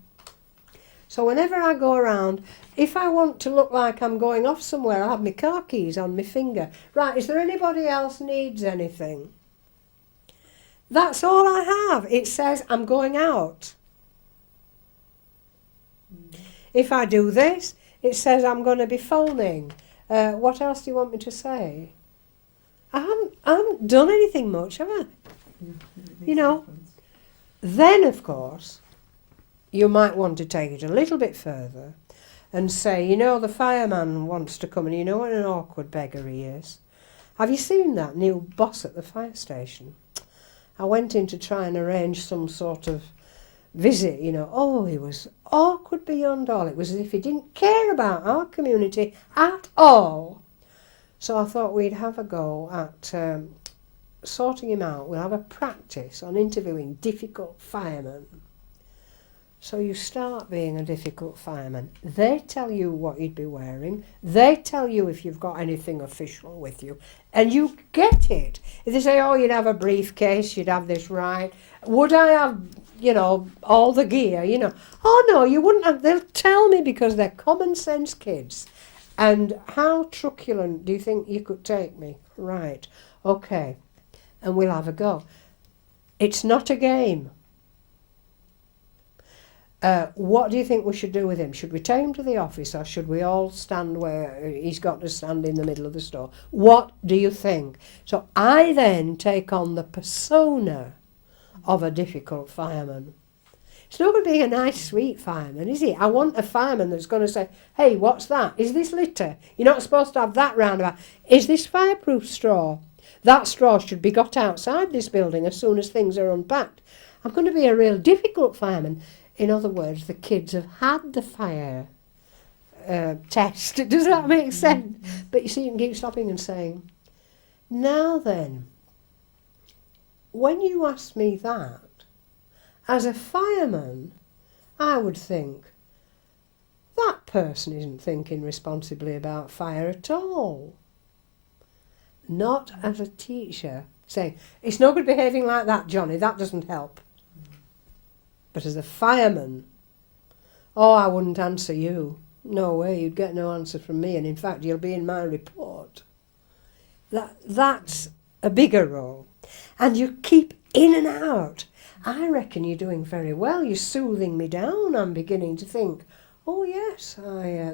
So whenever I go around, if I want to look like I'm going off somewhere, I have my car keys on my finger. Right, is there anybody else needs anything? That's all I have. It says I'm going out. If I do this, it says I'm going to be phoning. What else do you want me to say? I haven't done anything much, have I? You know. Then, of course, you might want to take it a little bit further and say, you know, the fireman wants to come and you know what an awkward beggar he is. Have you seen that new boss at the fire station? I went in to try and arrange some sort of visit, you know. Oh, he was awkward beyond all. It was as if he didn't care about our community at all. So I thought we'd have a go at sorting him out. We'll have a practice on interviewing difficult firemen. So you start being a difficult fireman. They tell you what you'd be wearing. They tell you if you've got anything official with you. And you get it. If they say, oh, you'd have a briefcase, you'd have this right. Would I have, you know, all the gear, you know? Oh, no, you wouldn't have. They'll tell me because they're common sense kids. And how truculent do you think you could take me? Right, okay. And we'll have a go. It's not a game. What do you think we should do with him? Should we take him to the office or should we all stand where he's got to stand in the middle of the store? What do you think? So I then take on the persona of a difficult fireman. It's not going to be a nice, sweet fireman, is he? I want a fireman that's going to say, hey, what's that? Is this litter? You're not supposed to have that roundabout. Is this fireproof straw? That straw should be got outside this building as soon as things are unpacked. I'm going to be a real difficult fireman. In other words, the kids have had the fire test. Does that make sense? But you see, you can keep stopping and saying, Now then, when you ask me that, as a fireman, I would think, that person isn't thinking responsibly about fire at all. Not as a teacher, saying, it's no good behaving like that, Johnny, that doesn't help. But as a fireman, oh, I wouldn't answer you. No way, you'd get no answer from me, and in fact, you'll be in my report. That's a bigger role. And you keep in and out. I reckon you're doing very well. You're soothing me down. I'm beginning to think, oh yes,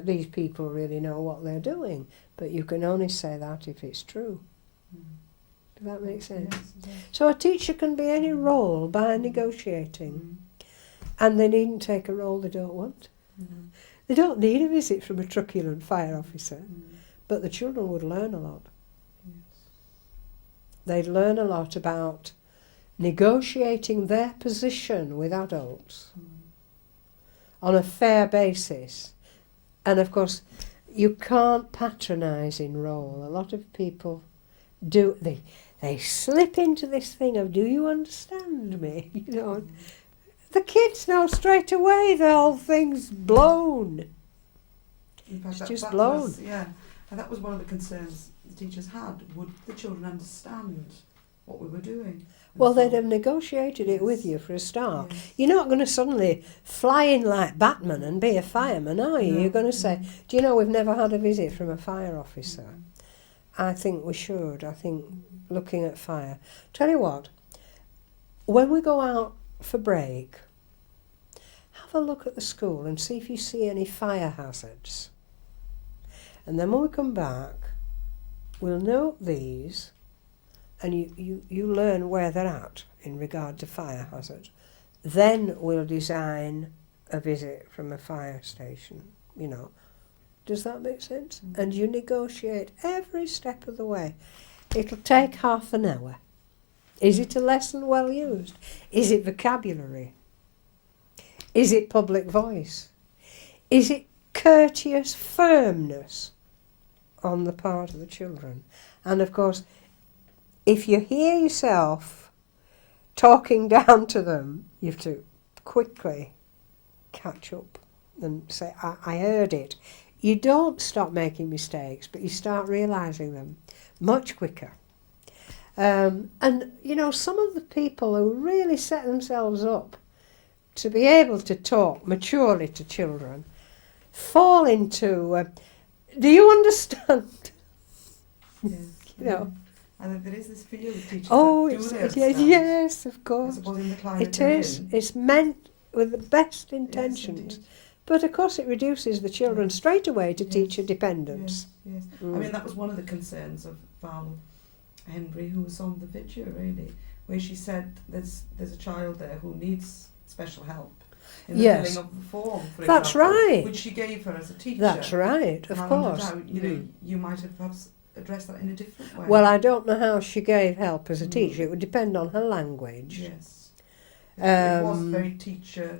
these people really know what they're doing. But you can only say that if it's true. Does that make sense? Yes. So a teacher can be any role by negotiating. And they needn't take a role they don't want. They don't need a visit from a truculent fire officer. But the children would learn a lot. They'd learn a lot about negotiating their position with adults on a fair basis. And of course, you can't patronise in role. A lot of people do. They slip into this thing of, do you understand me? You know, the kids know straight away the whole thing's blown. In fact, It's just that blown. was, yeah, and that was one of the concerns the teachers had. Would the children understand what we were doing? And Well, so- they'd have negotiated it with Yes. you for a start. Yes. You're not going to suddenly fly in like Batman and be a fireman, are you? No. You're going to say, do you know we've never had a visit from a fire officer? I think we should. I think looking at fire. Tell you what, when we go out for break, have a look at the school and see if you see any fire hazards. And then when we come back, we'll note these, and you learn where they're at in regard to fire hazard. Then we'll design a visit from a fire station, you know. Does that make sense? And you negotiate every step of the way. It'll take half an hour. Is it a lesson well used? Is it vocabulary? Is it public voice? Is it courteous firmness on the part of the children? And of course, if you hear yourself talking down to them, you have to quickly catch up and say, I heard it. You don't stop making mistakes, but you start realising them much quicker. And, you know, some of the people who really set themselves up to be able to talk maturely to children fall into, do you understand? Yes. You know. And there is this fear of teachers. Oh, that do they it's, understand? yes, of I course. suppose in the climate It they're is. in. It's meant with the best Yes, intentions. indeed. But of course it reduces the children straight away to Yes. teacher dependence. Yes, yes. I mean, that was one of the concerns of Val Henry, who was on the video, really, where she said there's a child there who needs special help in the Yes. filling of the form, for That's example, right. which she gave her as a teacher. That's right, of And course. I wondered how, you know, you might have perhaps addressed that in a different way. Well, I don't know how she gave help as a Mm. teacher. It would depend on her language. Yes. It was Um, very teacher.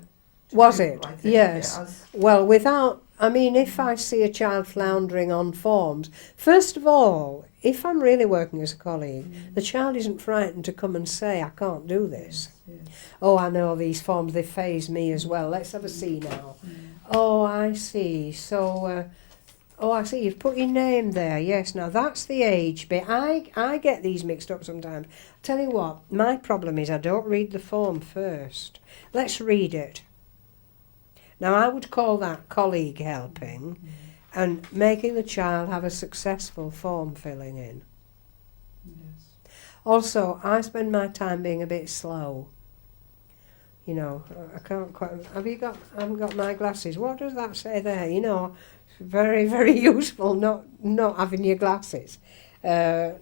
to was pupil, it? I think, Yes. Yeah, as, Well, I mean, if I see a child floundering on forms, first of all, if I'm really working as a colleague, the child isn't frightened to come and say, I can't do this. yes. Oh, I know these forms, they faze me as well. Let's have a see now. Oh, I see. So, oh, I see. You've put your name there. Yes, now that's the age bit. I get these mixed up sometimes. Tell you what, my problem is I don't read the form first. Let's read it. Now, I would call that colleague helping and making the child have a successful form filling in. Yes. Also, I spend my time being a bit slow. You know, I can't quite. I haven't got my glasses. What does that say there? You know, very, very useful not having your glasses. What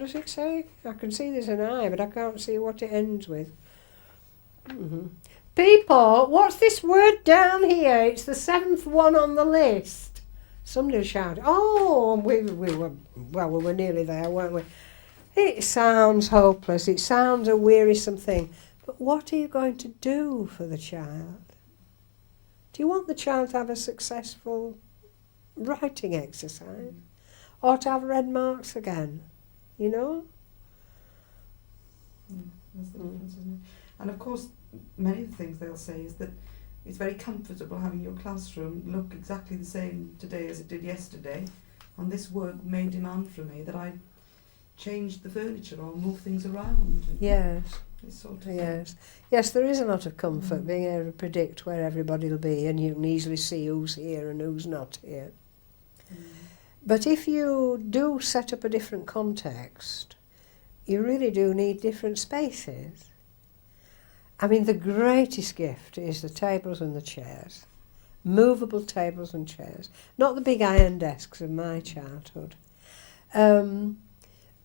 does it say? I can see there's an I, but I can't see what it ends with. People, what's this word down here? It's the 7th one on the list. Somebody shouted. Oh, we were nearly there, weren't we? It sounds hopeless. It sounds a wearisome thing. But what are you going to do for the child? Do you want the child to have a successful writing exercise? ought to have red marks again, you know? That's the difference, isn't it? And of course, many of the things they'll say is that it's very comfortable having your classroom look exactly the same today as it did yesterday, and this work may demand from me that I change the furniture or move things around. Yes, This sort of yes. Yes, there is a lot of comfort being able to predict where everybody will be, and you can easily see who's here and who's not here. But if you do set up a different context, you really do need different spaces. I mean, the greatest gift is the tables and the chairs. Movable tables and chairs. Not the big iron desks of my childhood.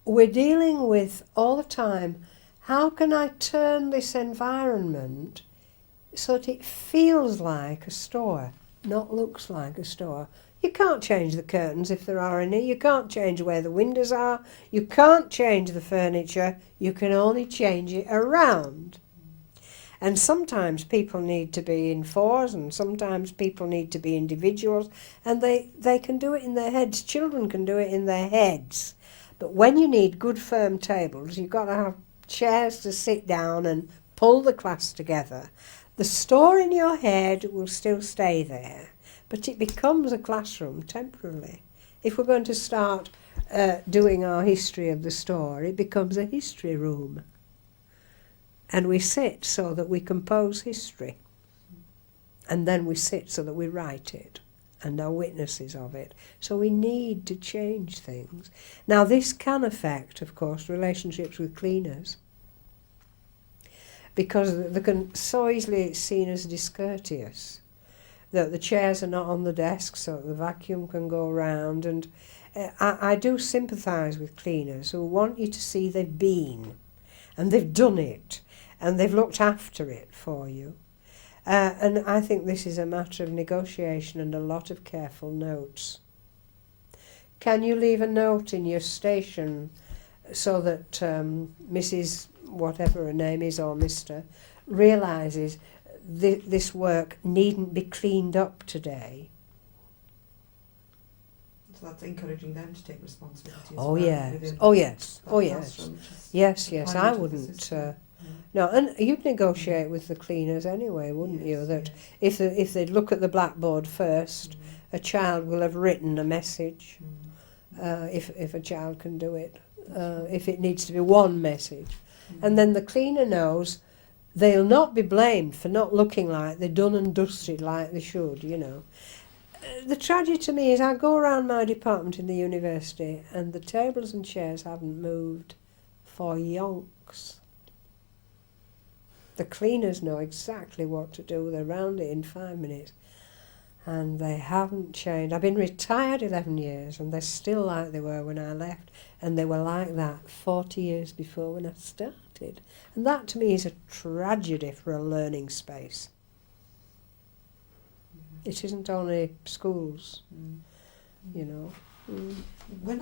We're dealing with all the time, how can I turn this environment so that it feels like a store, not looks like a store? You can't change the curtains if there are any. You can't change where the windows are. You can't change the furniture. You can only change it around. And sometimes people need to be in fours, and sometimes people need to be individuals, and they can do it in their heads. Children can do it in their heads. But when you need good firm tables, you've got to have chairs to sit down and pull the class together. The store in your head will still stay there, but it becomes a classroom temporarily. If we're going to start doing our history of the store, it becomes a history room. And we sit so that we compose history. And then we sit so that we write it and are witnesses of it. So we need to change things. Now this can affect, of course, relationships with cleaners, because they can so easily seen as discourteous, that the chairs are not on the desk so the vacuum can go around. And I do sympathise with cleaners who want you to see they've been and they've done it and they've looked after it for you. And I think this is a matter of negotiation and a lot of careful notes. Can you leave a note in your station so that Mrs. whatever her name is or Mr. realises this work needn't be cleaned up today? So that's encouraging them to take responsibility as Oh well. yes, within oh yes, that oh yes. classroom, which is Yes, yes, applying I it to the wouldn't. system. No, and you'd negotiate with the cleaners anyway, wouldn't you? That if they'd look at the blackboard first, a child will have written a message. If a child can do it, if it needs to be one message, and then the cleaner knows they'll not be blamed for not looking like they're done and dusted like they should. You know, the tragedy to me is I go around my department in the university and the tables and chairs haven't moved for yonks. The cleaners know exactly what to do. They're round it in 5 minutes. And they haven't changed. I've been retired 11 years and they're still like they were when I left. And they were like that 40 years before when I started. And that to me is a tragedy for a learning space. It isn't only schools, you know. When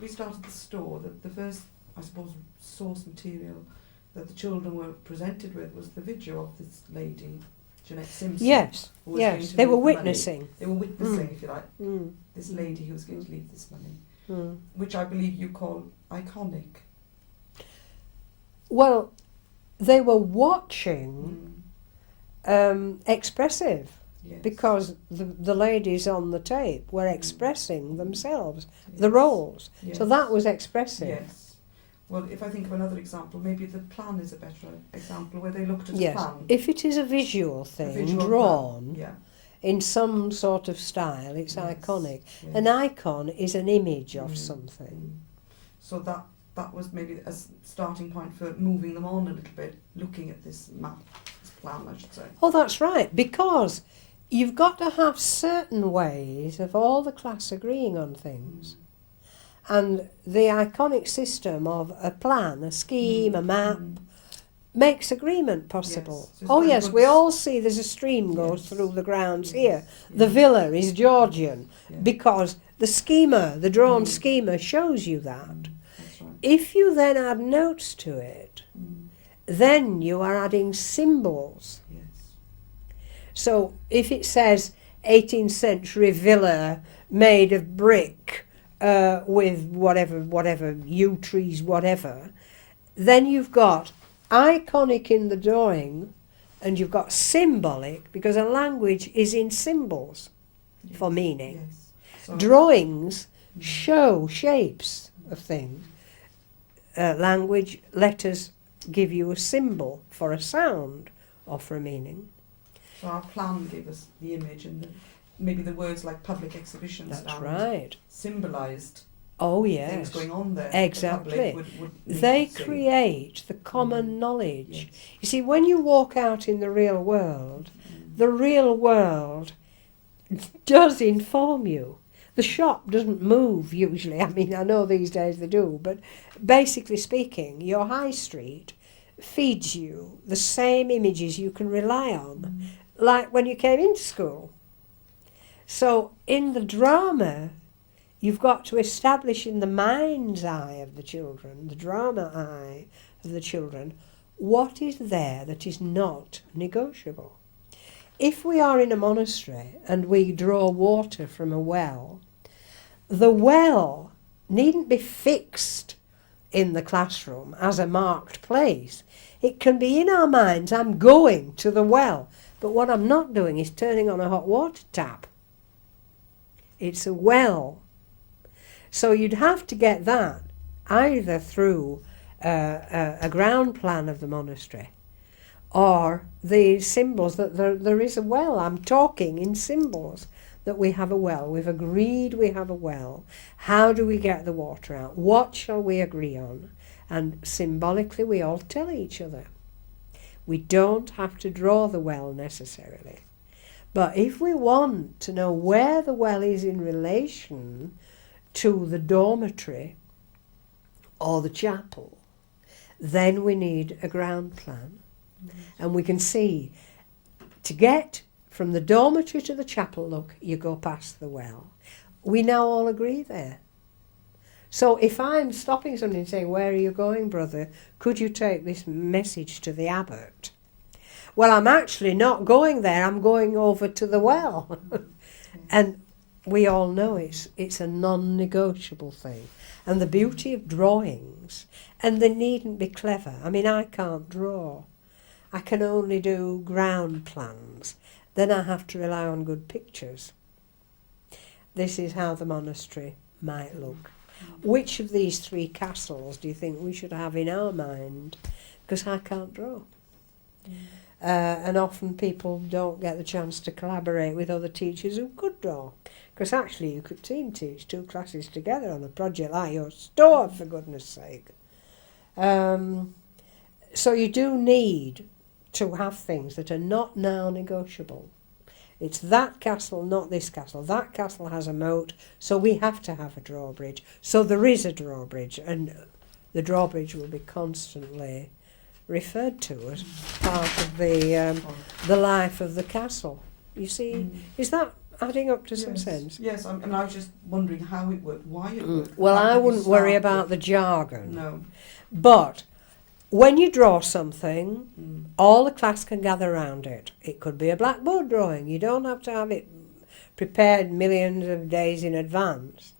we started the store, the first, I suppose, source material that the children were presented with was the video of this lady, Jeanette Simpson. Yes, who was going yes, to they were leave the money. witnessing. They were witnessing, if you like, Mm. this lady who was going to leave this money, Mm. which I believe you call iconic. Well, they were watching expressive. Yes. Because the ladies on the tape were expressing themselves, Yes. the roles. Yes. So that was expressive. Yes. Well, if I think of another example, maybe the plan is a better example, where they looked at Yes. the plan. If it is a visual thing, a visual drawn plan. Yeah. in some sort of style, it's Yes. iconic. Yes. An icon is an image of Mm. something. So that was maybe a starting point for moving them on a little bit, looking at this map, this plan, I should say. Oh, that's right, because you've got to have certain ways of all the class agreeing on things. And the iconic system of a plan, a scheme, a map, makes agreement possible. Yes, so it's Oh very yes, good we all see there's a stream goes Yes. through the grounds Yes. here. Yeah. The villa is Georgian Yeah. because the schema, the drawn Mm. schema shows you that. That's right. If you then add notes to it, then you are adding symbols. Yes. So if it says 18th century villa made of brick, with whatever, yew trees, whatever, then you've got iconic in the drawing and you've got symbolic, because a language is in symbols for meaning. Yes. So, Drawings show shapes of things. Language, letters give you a symbol for a sound or for a meaning. so our plan gave us the image, and maybe the words like public exhibition That's stand right. symbolised Oh things yes. going on there. Exactly. The public would need They to see. create the common knowledge. Yes. You see, when you walk out in the real world, the real world does inform you. The shop doesn't move usually. I mean, I know these days they do, but basically speaking, your high street feeds you the same images you can rely on, like when you came into school. So in the drama, you've got to establish in the mind's eye of the children, the drama eye of the children, what is there that is not negotiable. If we are in a monastery and we draw water from a well, the well needn't be fixed in the classroom as a marked place. It can be in our minds, I'm going to the well, but what I'm not doing is turning on a hot water tap. It's a well. So you'd have to get that either through a ground plan of the monastery or the symbols that there is a well. I'm talking in symbols that we have a well. We've agreed we have a well. How do we get the water out? What shall we agree on? And symbolically we all tell each other. We don't have to draw the well necessarily. But if we want to know where the well is in relation to the dormitory or the chapel, then we need a ground plan. And we can see, to get from the dormitory to the chapel, look, you go past the well. We now all agree there. So if I'm stopping somebody and saying, where are you going, brother? Could you take this message to the abbot? Well, I'm actually not going there. I'm going over to the well. And we all know it's a non-negotiable thing. And the beauty of drawings, and they needn't be clever. I mean, I can't draw. I can only do ground plans. Then I have to rely on good pictures. This is how the monastery might look. Which of these three castles do you think we should have in our mind? Because I can't draw. And often people don't get the chance to collaborate with other teachers who could draw. Because actually you could team teach two classes together on a project like your store, for goodness sake. So you do need to have things that are not now negotiable. It's that castle, not this castle. That castle has a moat, so we have to have a drawbridge. So there is a drawbridge, and the drawbridge will be constantly referred to as part of the life of the castle. You see, is that adding up to some sense? Yes, I was just wondering how it worked, why it worked. Well, How I did you wouldn't worry start about with- the jargon. No. But when you draw something, all the class can gather around it. It could be a blackboard drawing. You don't have to have it prepared millions of days in advance.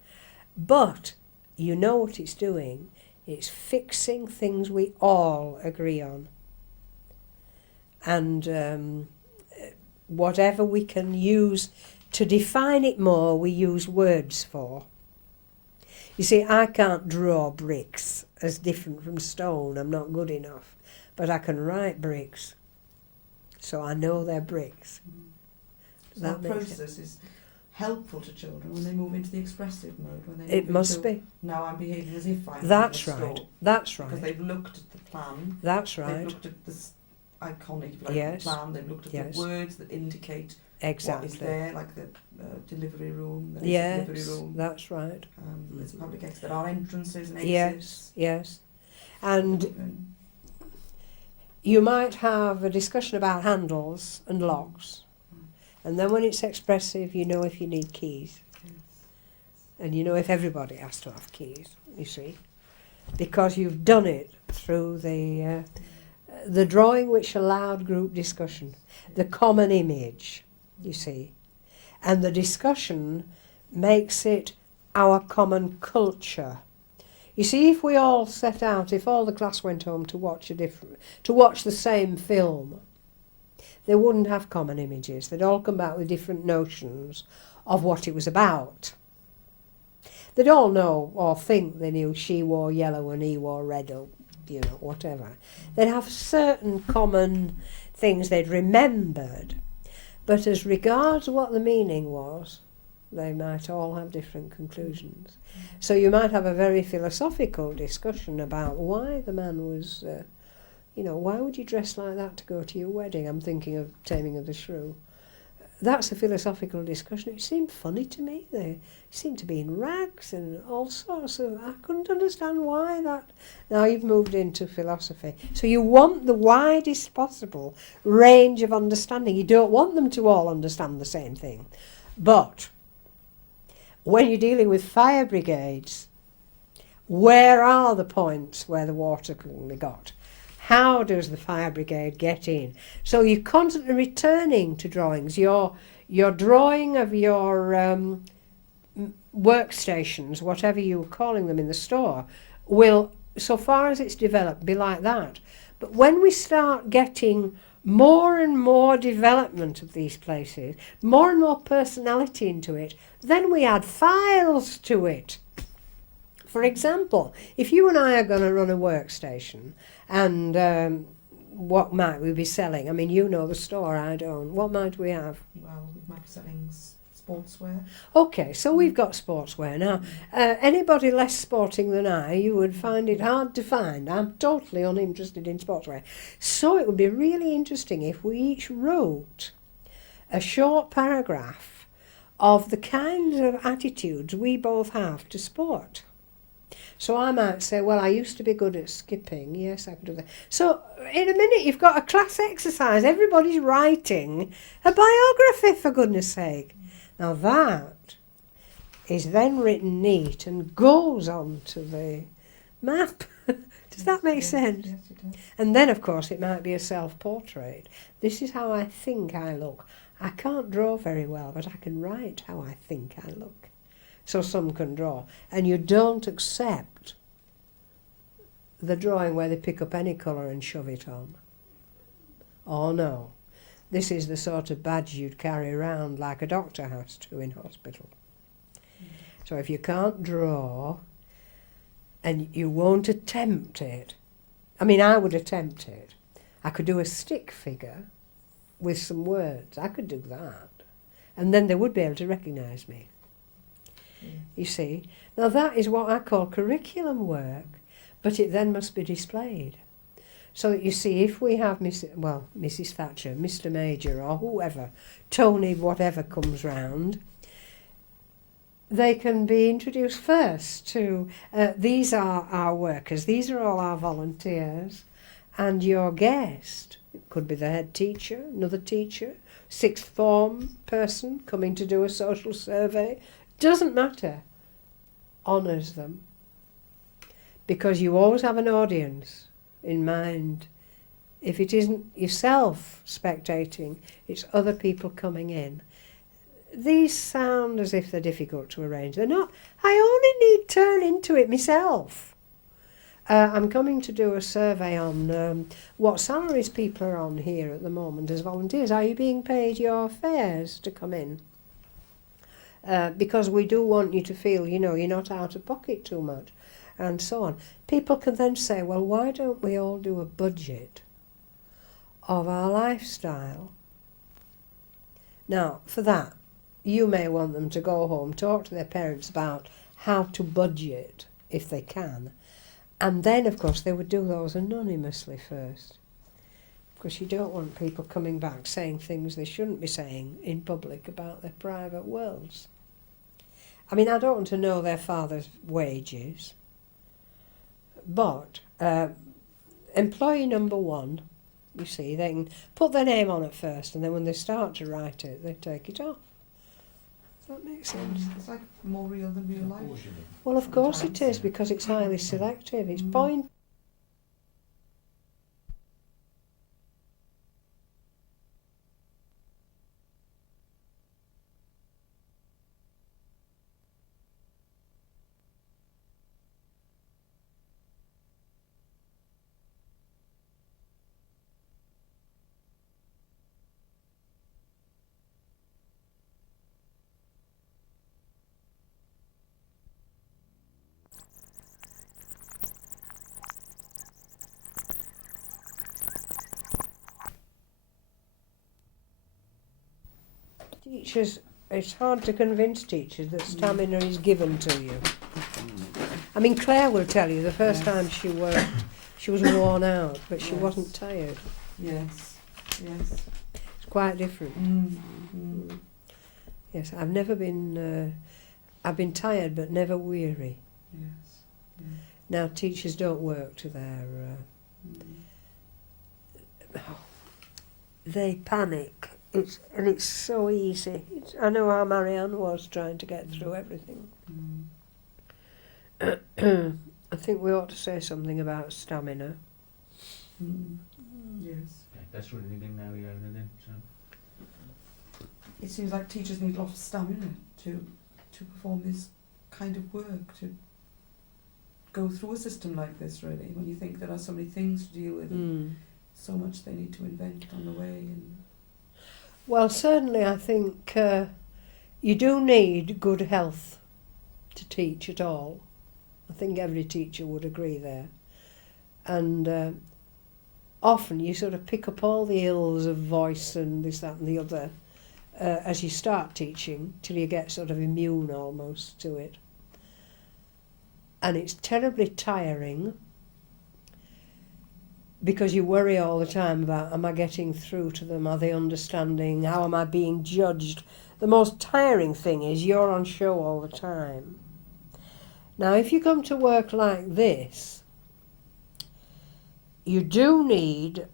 But you know what it's doing. It's fixing things we all agree on. And whatever we can use to define it more, we use words for. You see, I can't draw bricks as different from stone. I'm not good enough. But I can write bricks. So I know they're bricks. So that process is helpful to children when they move into the expressive mode. When they It move must into, be. now I'm behaving as if I'm That's in a right. store. That's Because right. they've looked at the plan. That's They've right. looked at this iconic like, Yes. plan. They've looked at Yes. the words that indicate what is Exactly. there, like the delivery room. There's a Yes, delivery room. that's right. There's public exit. There are entrances and Yes, exits. yes. And you might have a discussion about handles and locks. And then when it's expressive, you know if you need keys. And you know if everybody has to have keys, you see. Because you've done it through the drawing which allowed group discussion. The common image, you see. And the discussion makes it our common culture. You see, if we all set out, if all the class went home to watch the same film, they wouldn't have common images. They'd all come back with different notions of what it was about. They'd all know or think they knew she wore yellow and he wore red or, whatever. They'd have certain common things they'd remembered, but as regards what the meaning was, they might all have different conclusions. So you might have a very philosophical discussion about why the man was, why would you dress like that to go to your wedding? I'm thinking of Taming of the Shrew. That's a philosophical discussion. It seemed funny to me. They seemed to be in rags and all sorts of... I couldn't understand why that... Now you've moved into philosophy. So you want the widest possible range of understanding. You don't want them to all understand the same thing. But when you're dealing with fire brigades, where are the points where the water can be got? How does the fire brigade get in? So you're constantly returning to drawings. Your drawing of your workstations, whatever you're calling them in the store, will, so far as it's developed, be like that. But when we start getting more and more development of these places, more and more personality into it, then we add files to it. For example, if you and I are going to run a workstation, and what might we be selling? I mean, you know the store, I don't. What might we have? Well, we might be selling sportswear. Okay, so we've got sportswear. Now, anybody less sporting than I, you would find it hard to find. I'm totally uninterested in sportswear. So it would be really interesting if we each wrote a short paragraph of the kinds of attitudes we both have to sport. So I might say, well, I used to be good at skipping. Yes, I can do that. So in a minute, you've got a class exercise. Everybody's writing a biography, for goodness sake. Now that is then written neat and goes on to the map. Does that make sense? Yes, it does. And then, of course, it might be a self-portrait. This is how I think I look. I can't draw very well, but I can write how I think I look. So some can draw. And you don't accept the drawing where they pick up any colour and shove it on. Oh no. This is the sort of badge you'd carry around like a doctor has to in hospital. So if you can't draw and you won't attempt it, I mean, I would attempt it. I could do a stick figure with some words. I could do that. And then they would be able to recognise me. You see, now that is what I call curriculum work, but it then must be displayed. So that you see, if we have Mrs. Thatcher, Mr. Major, or whoever, Tony, whatever comes round, they can be introduced first to, these are our workers, these are all our volunteers, and your guest, it could be the head teacher, another teacher, sixth form person coming to do a social survey. Doesn't matter. Honours them. Because you always have an audience in mind. If it isn't yourself spectating, it's other people coming in. These sound as if they're difficult to arrange. They're not. I only need turn into it myself. I'm coming to do a survey on what salaries people are on here at the moment as volunteers. Are you being paid your fares to come in? Because we do want you to feel, you're not out of pocket too much, and so on. People can then say, well, why don't we all do a budget of our lifestyle? Now, for that, you may want them to go home, talk to their parents about how to budget, if they can. And then, of course, they would do those anonymously first. Because you don't want people coming back saying things they shouldn't be saying in public about their private worlds. I mean, I don't want to know their father's wages, but employee number one, you see, they can put their name on it first, and then when they start to write it, they take it off. Does that make sense? It's like more real than real life. Well, of course it is, because it's highly selective. It's point. teachers, it's hard to convince teachers that stamina is given to you. I mean, Claire will tell you the first time she worked, she was worn out, but she wasn't tired. Yes, yes. It's quite different. Yes, I've never been, I've been tired but never weary. Yes. Now, teachers don't work to their, they panic. It's so easy. I know how Marianne was trying to get through everything. I think we ought to say something about stamina. Yes. Okay, that's really been now, then. So. It seems like teachers need a lot of stamina to perform this kind of work, to go through a system like this, really, when you think there are so many things to deal with and so much they need to invent on the way. And well, certainly I think you do need good health to teach at all. I think every teacher would agree there. And often you sort of pick up all the ills of voice and this, that and the other as you start teaching, till you get sort of immune almost to it. And it's terribly tiring because you worry all the time about, am I getting through to them? Are they understanding? How am I being judged? The most tiring thing is you're on show all the time. Now, if you come to work like this, you do need,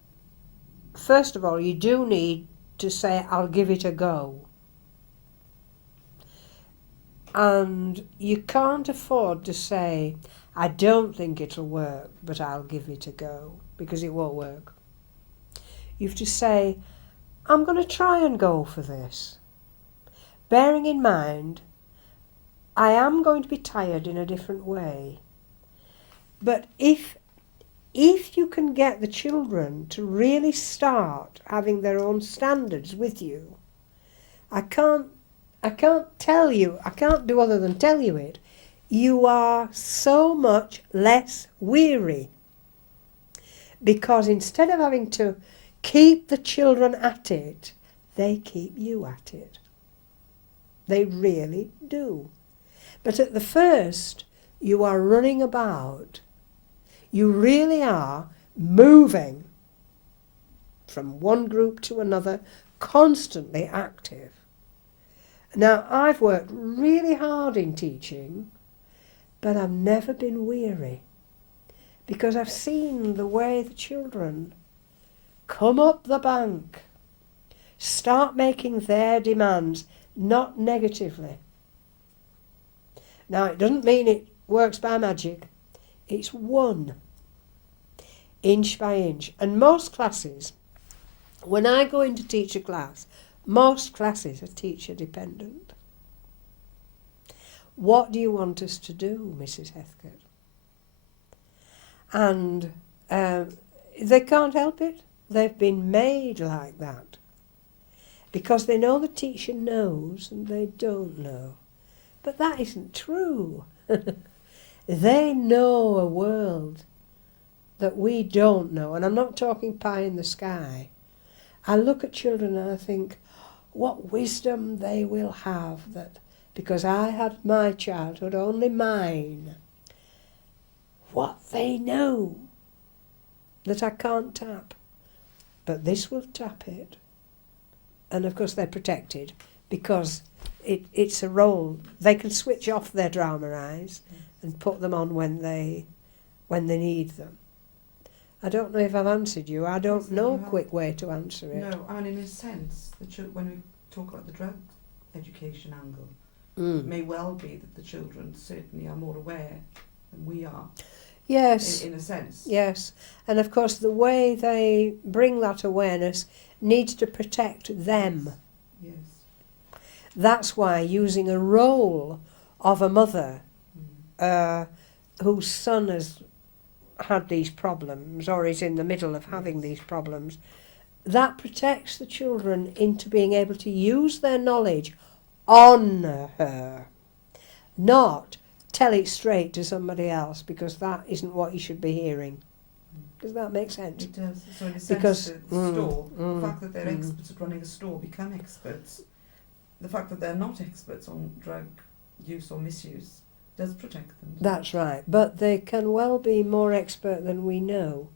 first of all, you do need to say, I'll give it a go. And you can't afford to say, I don't think it'll work, but I'll give it a go, because it won't work. You have to say, I'm going to try and go for this. Bearing in mind, I am going to be tired in a different way. But if you can get the children to really start having their own standards with you, I can't tell you, I can't do other than tell you it, you are so much less weary. Because instead of having to keep the children at it, they keep you at it. They really do. But at the first, you are running about. You really are moving from one group to another, constantly active. Now, I've worked really hard in teaching, but I've never been weary, because I've seen the way the children come up the bank, start making their demands, not negatively. Now, it doesn't mean it works by magic. It's one, inch by inch. And most classes, when I go in to teach a class, most classes are teacher dependent. What do you want us to do, Mrs. Heathcote? And they can't help it. They've been made like that. Because they know the teacher knows and they don't know. But that isn't true. They know a world that we don't know. And I'm not talking pie in the sky. I look at children and I think, what wisdom they will have, that because I had my childhood, only mine, what they know that I can't tap. But this will tap it. And of course they're protected because it's a role. They can switch off their drama eyes and put them on when they need them. I don't know if I've answered you. I don't know a quick way to answer it. No, and in a sense, when we talk about the drug education angle, it may well be that the children certainly are more aware than we are. Yes. In a sense. Yes. And of course the way they bring that awareness needs to protect them. Yes. That's why using a role of a mother whose son has had these problems or is in the middle of having these problems, that protects the children into being able to use their knowledge on her, not tell it straight to somebody else, because that isn't what you should be hearing. Does that make sense? It does. So in a sense, Because the store, the fact that they're experts at running a store, become experts the fact that they're not experts on drug use or misuse does protect them. That's right. But they can well be more expert than we know.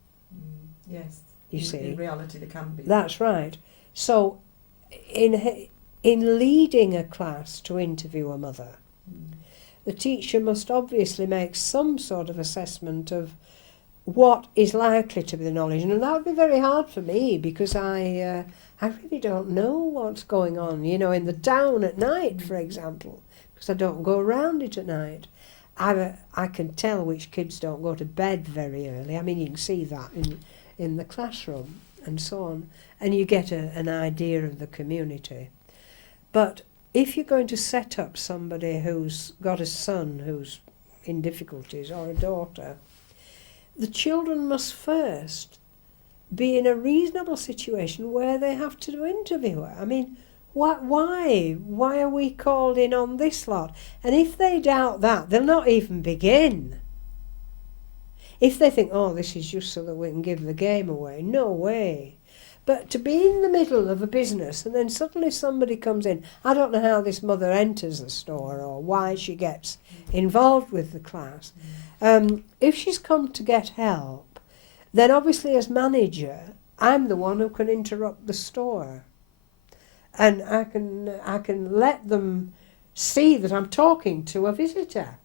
Yes. You see. In reality, they can be. That's right. So, in leading a class to interview a mother, the teacher must obviously make some sort of assessment of what is likely to be the knowledge. And that would be very hard for me because I really don't know what's going on, you know, in the town at night, for example, because I don't go around it at night. I can tell which kids don't go to bed very early. I mean, you can see that in the classroom and so on, and you get an idea of the community. But if you're going to set up somebody who's got a son who's in difficulties or a daughter, the children must first be in a reasonable situation where they have to interview her. I mean, why are we called in on this lot? And if they doubt that, they'll not even begin. If they think, oh, this is just so that we can give the game away, no way. But to be in the middle of a business and then suddenly somebody comes in, I don't know how this mother enters the store or why she gets involved with the class. If she's come to get help, then obviously as manager, I'm the one who can interrupt the store. And I can let them see that I'm talking to a visitor.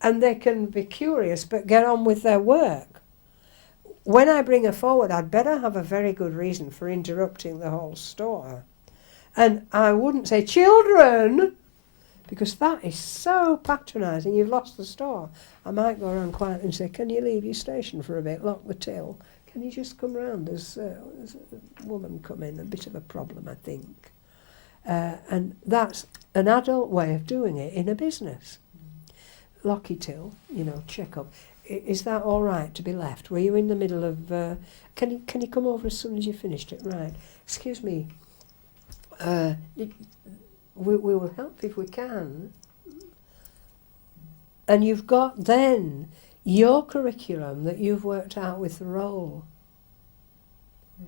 And they can be curious but get on with their work. When I bring her forward, I'd better have a very good reason for interrupting the whole store. And I wouldn't say, children, because that is so patronising, you've lost the store. I might go around quietly and say, can you leave your station for a bit, lock the till? Can you just come round? There's a woman come in, a bit of a problem, I think. And that's an adult way of doing it in a business. Lock your till, you know, check up. Is that all right to be left? Were you in the middle of... Can you come over as soon as you finished it? Right. Excuse me. We will help if we can. And you've got then your curriculum that you've worked out with the role. Yeah.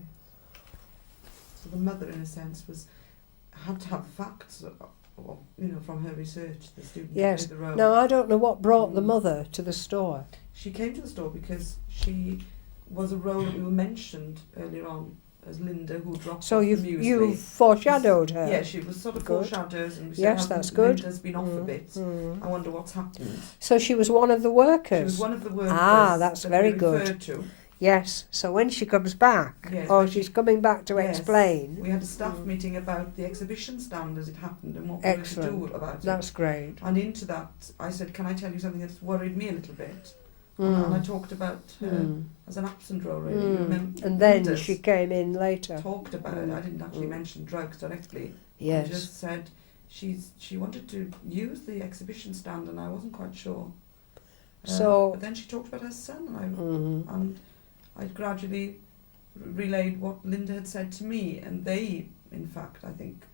So the mother, in a sense, had to have the facts, or, you know, from her research, the student Yes. played the role. Now, I don't know what brought the mother to the store. She came to the store because she was a role that we were mentioned earlier on as Linda, who dropped So off you the muesli. foreshadowed her. Yeah, she was sort of Good. foreshadows, and we Yes, said, that's good. Linda's been off a bit. I wonder what's happened. So she was one of the workers. She was one of the workers. Ah, that's that very we good. referred to. Yes, so when she comes back, Yes, or when she's she- coming back to Yes. explain, We had a staff meeting about the exhibition stand as it happened and what we were to Excellent. do about it. that's great. And into that, I said, can I tell you something that's worried me a little bit? And I talked about her as an absent role, really. You remember, And then Linda's she came in later. talked about it. I didn't actually mention drugs directly. I Yes. just said she wanted to use the exhibition stand, and I wasn't quite sure. So- but then she talked about her son, and I gradually relayed what Linda had said to me, and they, in fact, I think,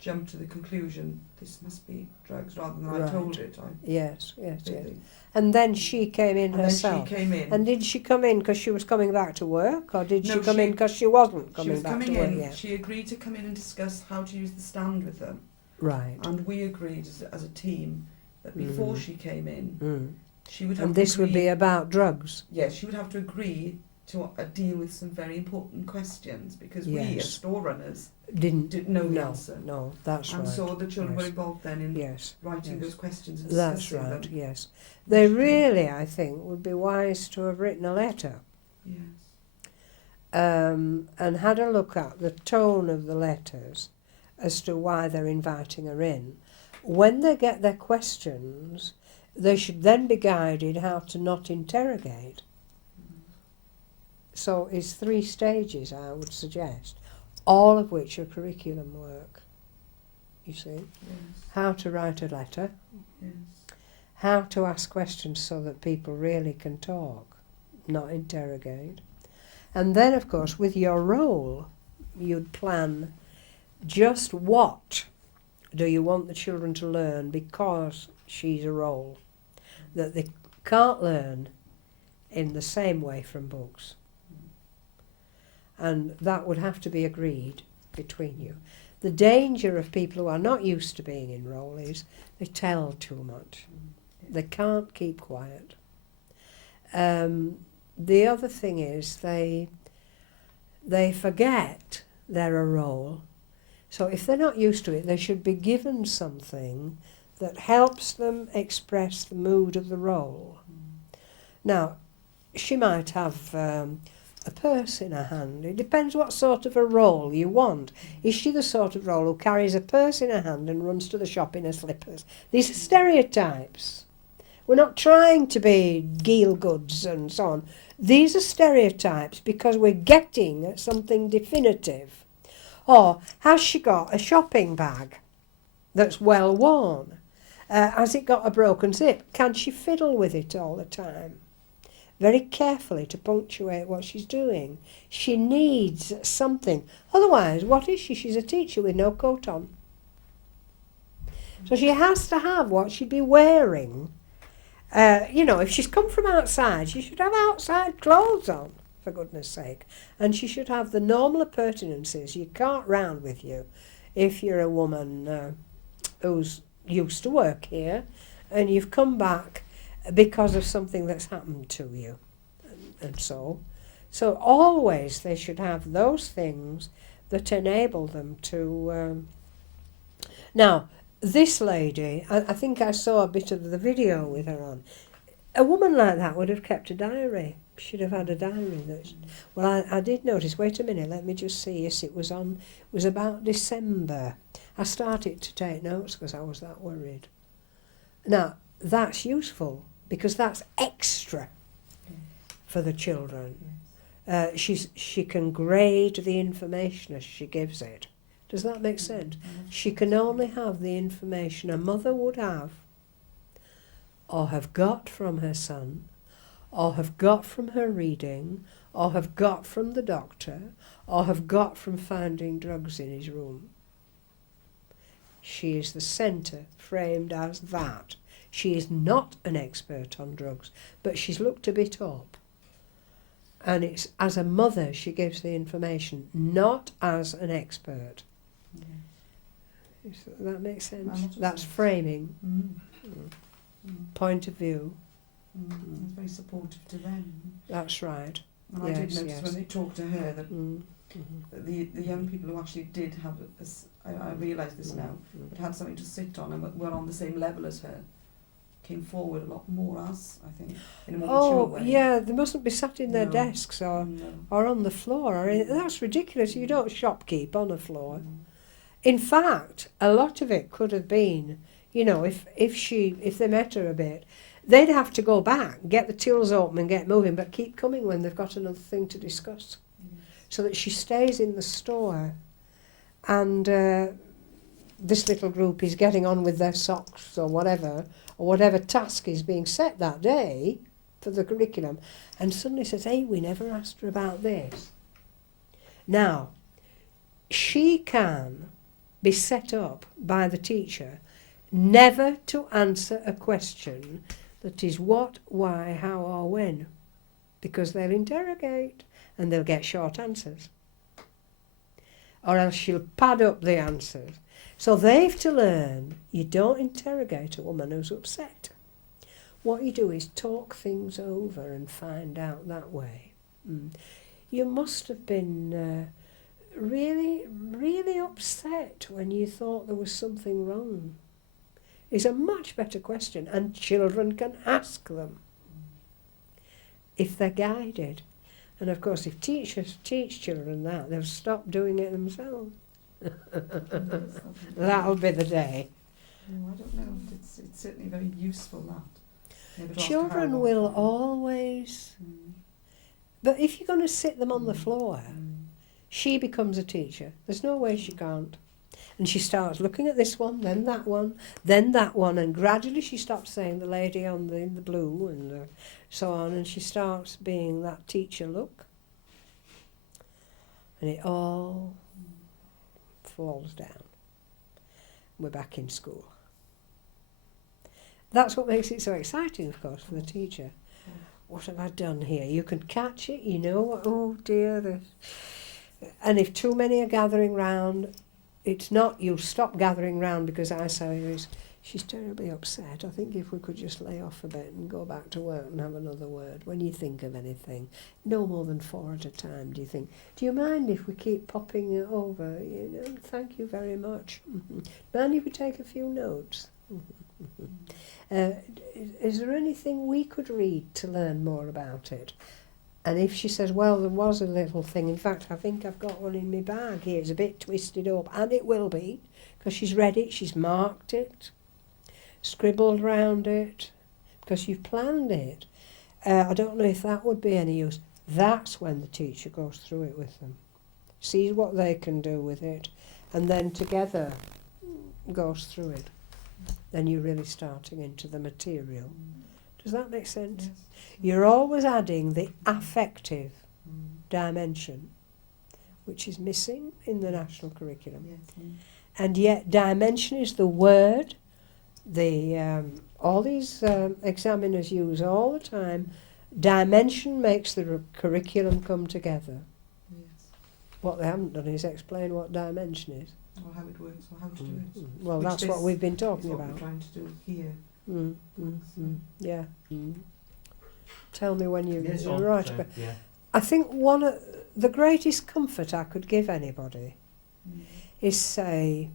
jumped to the conclusion this must be drugs rather than I Right. told it. Yes. Really. And then she came in And herself. then she came in. And did she come in because she was coming back to work, or did No, she come she- in because she wasn't She coming was back coming to work in. yet? She agreed to come in and discuss how to use the stand with them. Right. And we agreed as a team that before she came in, she would have And to this would agree, be about drugs. yes, she would have to agree to deal with some very important questions because we Yes. as store runners Didn't know the no, answer. no, that's And right. so the children were Yes. involved then in Yes, writing yes. those questions and that's discussing right. them. Yes, they really, I think, would be wise to have written a letter Yes. and had a look at the tone of the letters as to why they're inviting her in. When they get their questions, they should then be guided how to not interrogate. So it's 3 stages, I would suggest, all of which are curriculum work. You see, Yes. how to write a letter, Yes. how to ask questions so that people really can talk, not interrogate. And then, of course, with your role, you'd plan just what do you want the children to learn because she's a role that they can't learn in the same way from books. And that would have to be agreed between you. The danger of people who are not used to being in role is they tell too much. They can't keep quiet. The other thing is they forget they're a role. So if they're not used to it, they should be given something that helps them express the mood of the role. Now, she might have a purse in her hand. It depends what sort of a role you want. Is she the sort of role who carries a purse in her hand and runs to the shop in her slippers? These are stereotypes. We're not trying to be Gielguds and so on. These are stereotypes because we're getting at something definitive. Or has she got a shopping bag that's well worn? Has it got a broken zip? Can she fiddle with it all the time? Very carefully to punctuate what she's doing. She needs something. Otherwise, what is she? She's a teacher with no coat on. So she has to have what she'd be wearing. You know, if she's come from outside, she should have outside clothes on, for goodness sake. And she should have the normal appurtenances you cart round with you if you're a woman who's used to work here and you've come back because of something that's happened to you. And so always they should have those things that enable them to... Now, this lady, I think I saw a bit of the video with her on. A woman like that would have kept a diary. She'd have had a diary. Well, I did notice, wait a minute, let me just see. Yes, it was about December. I started to take notes because I was that worried. Now, that's useful because that's extra for the children. She can grade the information as she gives it. Does that make sense? She can only have the information a mother would have, or have got from her son, or have got from her reading, or have got from the doctor, or have got from finding drugs in his room. She is the centre, framed as that. She is not an expert on drugs, but she's looked a bit up. And it's as a mother she gives the information, not as an expert. Does that make sense? That's framing. Point of view. It's very supportive to them. That's right. And I did notice when they talked to her that the young people who actually did have, I realise this now, but had something to sit on and were on the same level as her, came forward a lot more as, I think, in a more mature way. Yeah, they mustn't be sat in their desks or on the floor. That's ridiculous. You don't shopkeep on a floor. In fact, a lot of it could have been, you know, if they met her a bit, they'd have to go back, get the tills open and get moving, but keep coming when they've got another thing to discuss. So that she stays in the store and this little group is getting on with their socks or whatever task is being set that day for the curriculum, and suddenly says, hey, we never asked her about this. Now, she can be set up by the teacher never to answer a question that is what, why, how or when, because they'll interrogate and they'll get short answers. Or else she'll pad up the answers. So they've to learn you don't interrogate a woman who's upset. What you do is talk things over and find out that way. You must have been really, really upset when you thought there was something wrong. It's a much better question, and children can ask them if they're guided. And of course, if teachers teach children that, they'll stop doing it themselves. That'll be the day. I don't know. It's certainly very useful, that. Children will always... But if you're going to sit them on the floor, she becomes a teacher. There's no way she can't. And she starts looking at this one, then that one, then that one, and gradually she stops saying the lady on the blue and so on, and she starts being that teacher look. And it all falls down. We're back in school. That's what makes it so exciting, of course, for the teacher. What have I done here? You can catch it, you know, oh dear. And if too many are gathering round, it's not you'll stop gathering round because I say she's terribly upset. I think if we could just lay off a bit and go back to work and have another word. When you think of anything, no more than 4 at a time, do you think, do you mind if we keep popping it over? You know, thank you very much. Mind if we take a few notes? Is there anything we could read to learn more about it? And if she says, well, there was a little thing, in fact, I think I've got one in my bag here, it's a bit twisted up, and it will be, because she's read it, she's marked it, scribbled round it, because you've planned it. I don't know if that would be any use. That's when the teacher goes through it with them, sees what they can do with it, and then together goes through it. Then you're really starting into the material. Does that make sense? Yes. You're always adding the affective dimension, which is missing in the national curriculum. Yes. And yet dimension is the word all these examiners use all the time. Dimension makes the curriculum come together. Yes. What they haven't done is explain what dimension is. Or how it works, or how to do it. Well, Which that's this what we've been is talking what about. we're trying to do here. Yeah. Tell me when you're Yes, right. so, yeah. I think one of the greatest comfort I could give anybody is say,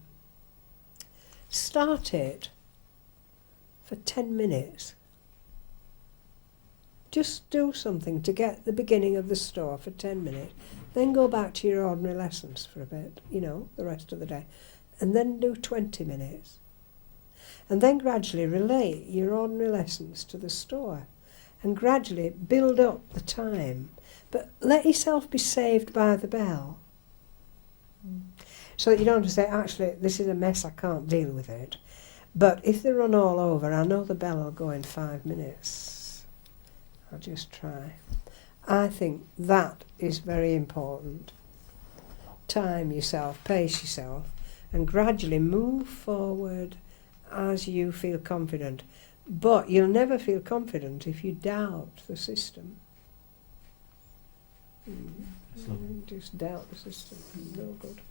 start it for 10 minutes. Just do something to get the beginning of the store for 10 minutes. Then go back to your ordinary lessons for a bit, you know, the rest of the day. And then do 20 minutes. And then gradually relate your ordinary lessons to the store. And gradually build up the time. But let yourself be saved by the bell. So that you don't just say, actually, this is a mess, I can't deal with it. But if they run all over, I know the bell will go in 5 minutes. I'll just try. I think that is very important. Time yourself, pace yourself, and gradually move forward as you feel confident. But you'll never feel confident if you doubt the system. Just doubt the system. No good.